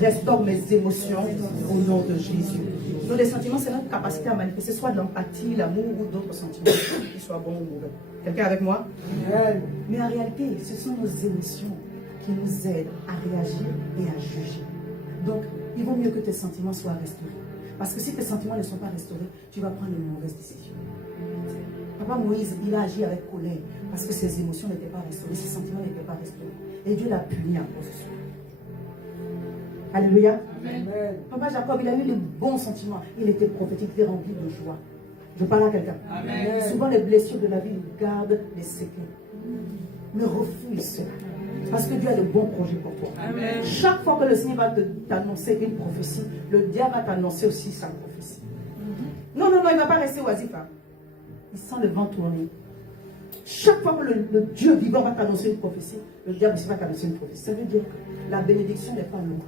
restaure mes émotions au nom de Jésus. Donc les sentiments, c'est notre capacité à manifester soit de l'empathie, l'amour ou d'autres sentiments, qu'ils soient bons ou mauvais. Quelqu'un avec moi? Amen. Mais en réalité, ce sont nos émotions qui nous aident à réagir et à juger. Donc, il vaut mieux que tes sentiments soient restaurés. Parce que si tes sentiments ne sont pas restaurés, tu vas prendre une mauvaise décision. Papa Moïse, il a agi avec colère parce que ses émotions n'étaient pas restaurées, ses sentiments n'étaient pas restaurés. Et Dieu l'a puni à cause de cela. Alléluia. Amen. Papa Jacob, il a eu les bons sentiments. Il était prophétique, il était rempli de joie. Je parle à quelqu'un. Amen. Souvent, les blessures de la vie nous gardent les séquelles. Ne refuse cela. Parce que Dieu a de bons projets pour toi. Amen. Chaque fois que le Seigneur va t'annoncer une prophétie, le diable va t'annoncer aussi sa prophétie. Non, non, non, il ne va pas rester oisif. Hein. Il sent le vent tourner. Chaque fois que le Dieu vivant va t'annoncer une prophétie, le diable aussi va t'annoncer une prophétie. Ça veut dire que la bénédiction n'est pas loin.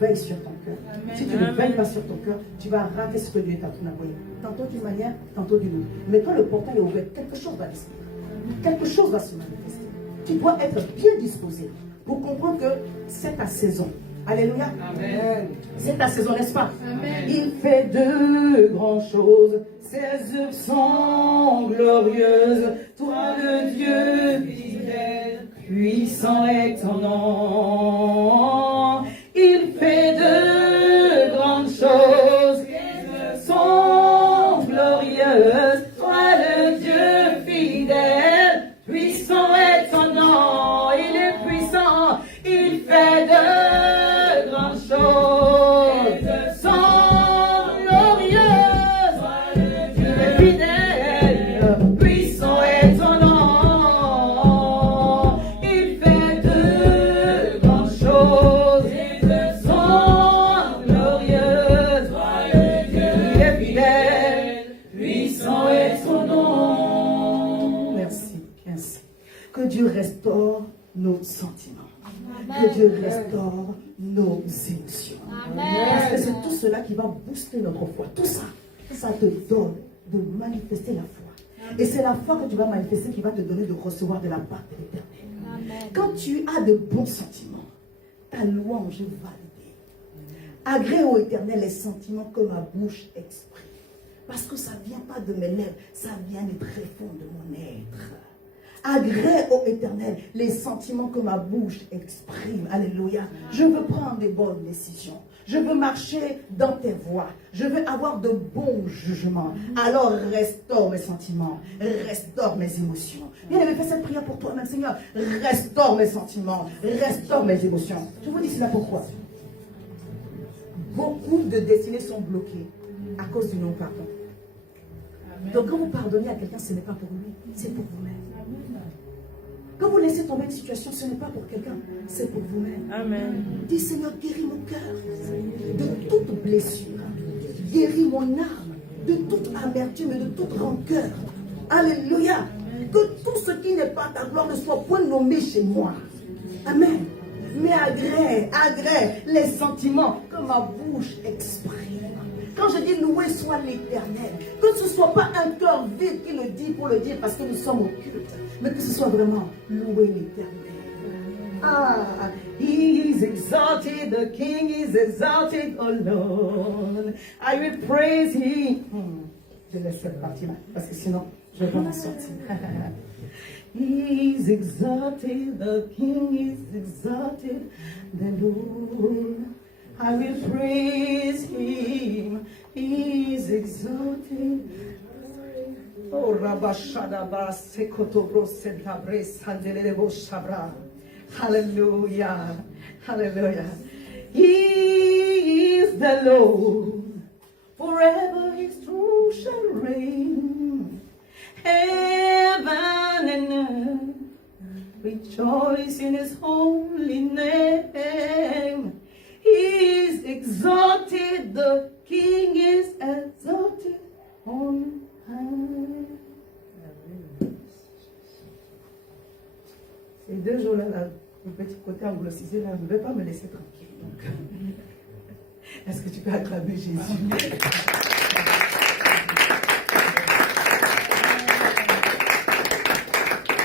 Veille sur ton cœur. Si tu ne veilles pas sur ton cœur, tu vas rater ce que Dieu est en train d'envoyer. Tantôt d'une manière, tantôt d'une autre. Mais quand le portail est ouvert, quelque chose va descendre. Quelque chose va se manifester. Tu dois être bien disposé pour comprendre que c'est ta saison. Alléluia. Amen. C'est ta saison, n'est-ce pas? Amen. Il fait de grandes choses. Ses œuvres sont glorieuses. Toi, le Dieu fidèle, puissant est ton nom. Il fait de grandes choses. Ses œuvres sont glorieuses. Toi, le Dieu fidèle, puissant est ton nom. Il est puissant. Il fait de grandes choses. Ses œuvres sont glorieuses. Il est fidèle, puissant est ton nom. Il fait de grandes choses. Ses œuvres sont glorieuses. Il est fidèle, puissant est ton nom. Merci, merci. Que Dieu restaure nos sentiments. Que Dieu restaure nos émotions. Parce que c'est tout cela qui va booster notre foi. Tout ça, ça te donne de manifester la foi. Et c'est la foi que tu vas manifester qui va te donner de recevoir de la part de l'Éternel. Quand tu as de bons sentiments, ta louange est validée. Agrée au Éternel les sentiments que ma bouche exprime. Parce que ça ne vient pas de mes lèvres, ça vient du tréfonds de mon être. Agrée au Éternel les sentiments que ma bouche exprime. Alléluia. Je veux prendre des bonnes décisions. Je veux marcher dans tes voies. Je veux avoir de bons jugements. Alors restaure mes sentiments. Restaure mes émotions. Bien-aimé, fais cette prière pour toi-même, Seigneur. Restaure mes sentiments. Restaure mes émotions. Je vous dis cela pourquoi. Beaucoup de destinées sont bloquées à cause du non-pardon. Donc quand vous pardonnez à quelqu'un, ce n'est pas pour lui, c'est pour vous-même. Quand vous laissez tomber une situation, ce n'est pas pour quelqu'un, c'est pour vous-même. Amen. Dis Seigneur, guéris mon cœur de toute blessure. Guéris mon âme de toute amertume et de toute rancœur. Alléluia. Que tout ce qui n'est pas ta gloire ne soit point nommé chez moi. Amen. Mais agrée les sentiments que ma bouche exprime. Quand je dis loué soit l'Éternel, que ce ne soit pas un cœur vide qui le dit pour le dire parce que nous sommes au culte, mais que ce soit vraiment loué l'Éternel. Ah, He is exalted, the King is exalted alone. I will praise Him. Je laisse cette partie-là parce que sinon je vais m'en sortir. He is exalted, the King is exalted, the Lord. I will praise Him. He is exalted. Oh, Rabashadabra, Sekotobro, Sentabre, Sandelebo Shabra. Hallelujah. Hallelujah. He is the Lord. Forever His throne shall reign. Heaven and earth rejoice in His holy name. He is exalted, the King is exalted on high. Ces 2 jours-là, le petit côté anglicisé, là, ne veut pas me laisser tranquille. Donc, est-ce que tu peux acclamer Jésus?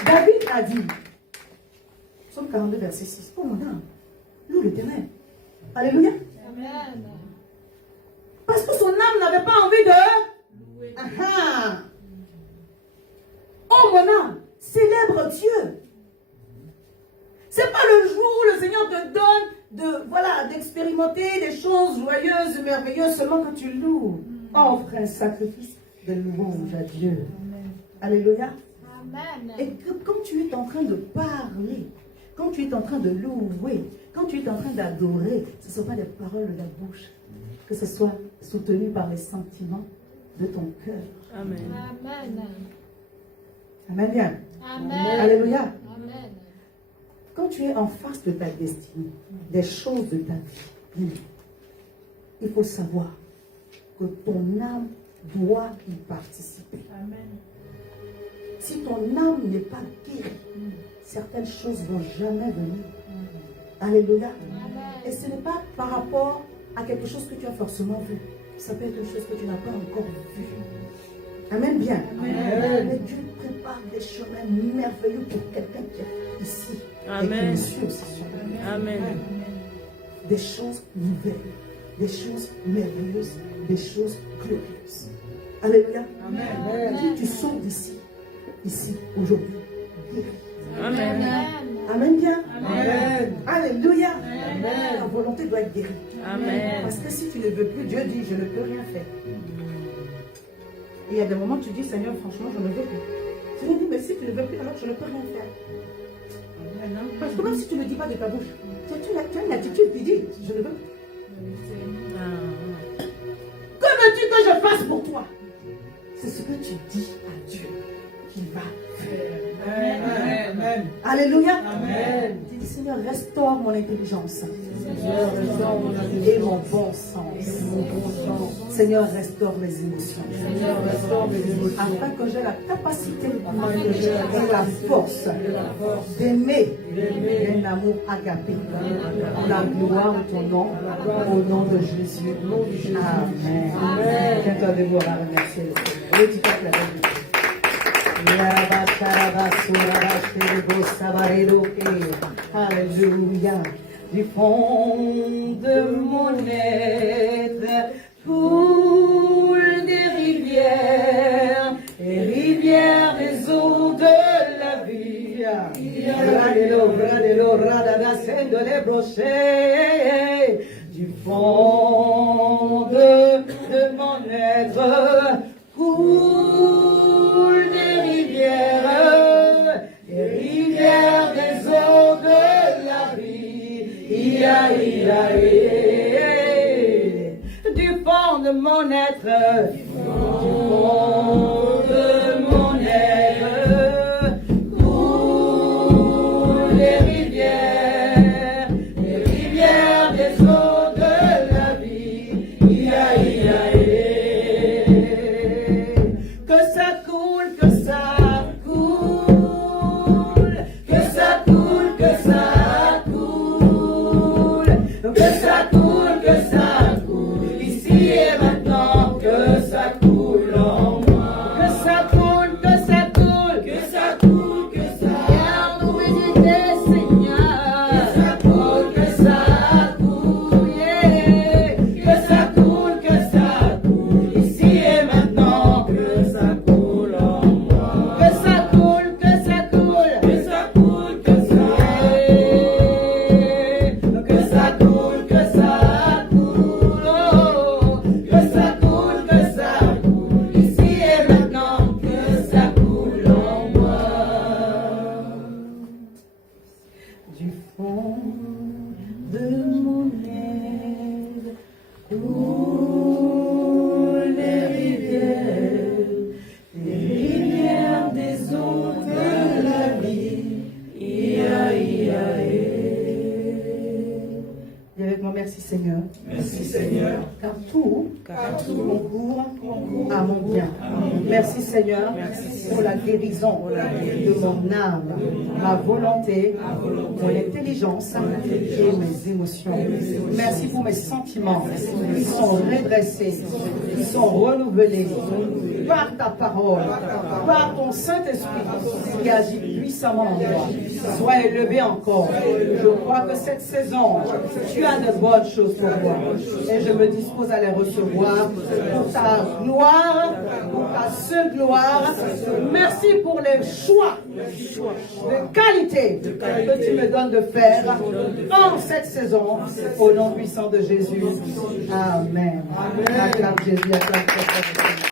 David a dit, Psaume 42, verset 6, oh mon âme, loue l'Éternel. Alléluia. Amen. Parce que son âme n'avait pas envie de... Oh mon âme, célèbre Dieu. C'est pas le jour où le Seigneur te donne d'expérimenter des choses joyeuses, merveilleuses, seulement quand tu loues. Offre un sacrifice de louange à Dieu. Alléluia. Amen. Et que quand tu es en train de parler, quand tu es en train de louer, quand tu es en train d'adorer, ce ne sont pas des paroles de la bouche, que ce soit soutenu par les sentiments de ton cœur. Amen. Amen. Amen bien. Amen. Alléluia. Amen. Quand tu es en face de ta destinée, des choses de ta vie, il faut savoir que ton âme doit y participer. Amen. Si ton âme n'est pas guérie, certaines choses ne vont jamais venir. Alléluia. Et ce n'est pas par rapport à quelque chose que tu as forcément vu. Ça peut être quelque chose que tu n'as pas encore vu. Amen bien. Amen. Mais Dieu prépare des chemins merveilleux pour quelqu'un qui est ici. Amen. Et qui me suit aussi sur Amen. des choses nouvelles, des choses merveilleuses, des choses glorieuses. Alléluia. Amen. Si tu sors d'ici, aujourd'hui, guéri. Amen. Amen bien. Amen. Alléluia. Amen. Ta volonté doit être guérie. Amen. Parce que si tu ne veux plus, Dieu dit, je ne peux rien faire. Et il y a des moments où tu dis, Seigneur, franchement, je ne veux plus. Seigneur dit, mais si tu ne veux plus, alors je ne peux rien faire. Parce que même si tu ne le dis pas de ta bouche, tu as une attitude qui dit, je ne veux plus. Que veux-tu que je fasse pour toi? C'est ce que tu dis à Dieu qu'il va faire. Amen. Alléluia. Amen. Dis, Seigneur, restaure mon intelligence. Seigneur, restaure mon Et intelligence. mon bon sens. Mon bon sens. Seigneur, restaure mes émotions. Seigneur, restaure mes émotions. Afin que j'ai la capacité Afin que j'ai et la force d'aimer un amour agapé. Pour la gloire de ton nom, au nom de Jésus. Amen. Amen. Quelqu'un de vous va remercier le Seigneur. Oui, tu t'appelles. Alléluia. Du fond de mon être coulent des rivières des eaux de la vie. Du fond de mon être coulent des rivières des eaux de la vie. Du fond de mon être, du fond de mon être, coulent des rivières des eaux de la vie. Que ça coule, que ça coule, que ça coule, que ça coule, que ça coule, que ça coule, ici et maintenant, que ça coule en moi. Que ça coule, que ça coule, que ça coule, que ça garde méditer, Seigneur. Que ça coule, yeah. Que ça coule, ici et maintenant, que ça coule en moi. Que ça coule, que ça coule, que ça coule, que ça que ça coule, que ça coule, oh. Que ça coule, ici et maintenant, que ça coule en moi. Du fond de mon être coulent les rivières des eaux de la vie. Dis avec moi, merci Seigneur. Merci Seigneur. Car tout concourt à mon bien. Merci Seigneur pour la guérison de mon âme, ma volonté, mon intelligence et mes émotions. Merci pour mes sentiments qui sont redressés, qui sont renouvelés par ta parole, par ton Saint-Esprit qui agit puissamment en moi. Sois élevé encore. Je crois que cette saison, tu as de bonnes choses pour moi. Et je me dispose à les recevoir pour ta gloire, pour ta seule gloire. Merci pour les choix de qualité que tu me donnes de faire en cette saison. Au nom puissant de Jésus. Amen. Acclame Jésus, acclame Jésus.